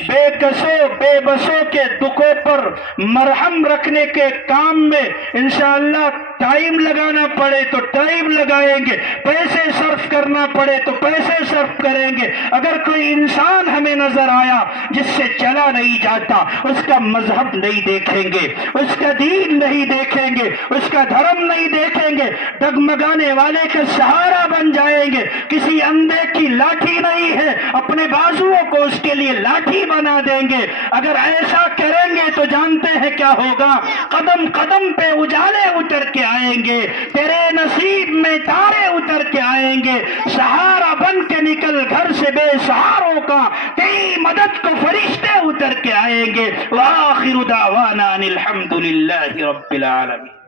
بے کسوں بے بسوں کے دکھوں پر مرہم رکھنے کے کام میں انشاءاللہ ٹائم لگانا پڑے تو ٹائم لگائیں گے، پیسے صرف کرنا پڑے تو پیسے صرف کریں گے۔ اگر کوئی انسان ہمیں نظر آیا جس سے چلا نہیں جاتا، اس کا مذہب نہیں دیکھیں گے، اس کا دین نہیں دیکھیں گے، اس کا دھرم نہیں دیکھیں گے، ڈگمگانے والے کا سہارا بن جائیں گے۔ کسی اندھے کی لاٹھی نہیں ہے، اپنے بازوؤں کو اس کے لیے لاٹھی بنا دیں گے۔ اگر ایسا کریں گے تو جانتے ہیں کیا ہوگا، قدم قدم پہ اجالے اتر کے آئیں گے، تیرے نصیب میں تارے اتر کے آئیں گے، سہارا بن کے نکل گھر سے بے سہاروں کا، تیری مدد کو فرشتے اتر کے آئیں گے۔ وآخر دعوانا ان الحمد للہ رب العالمین۔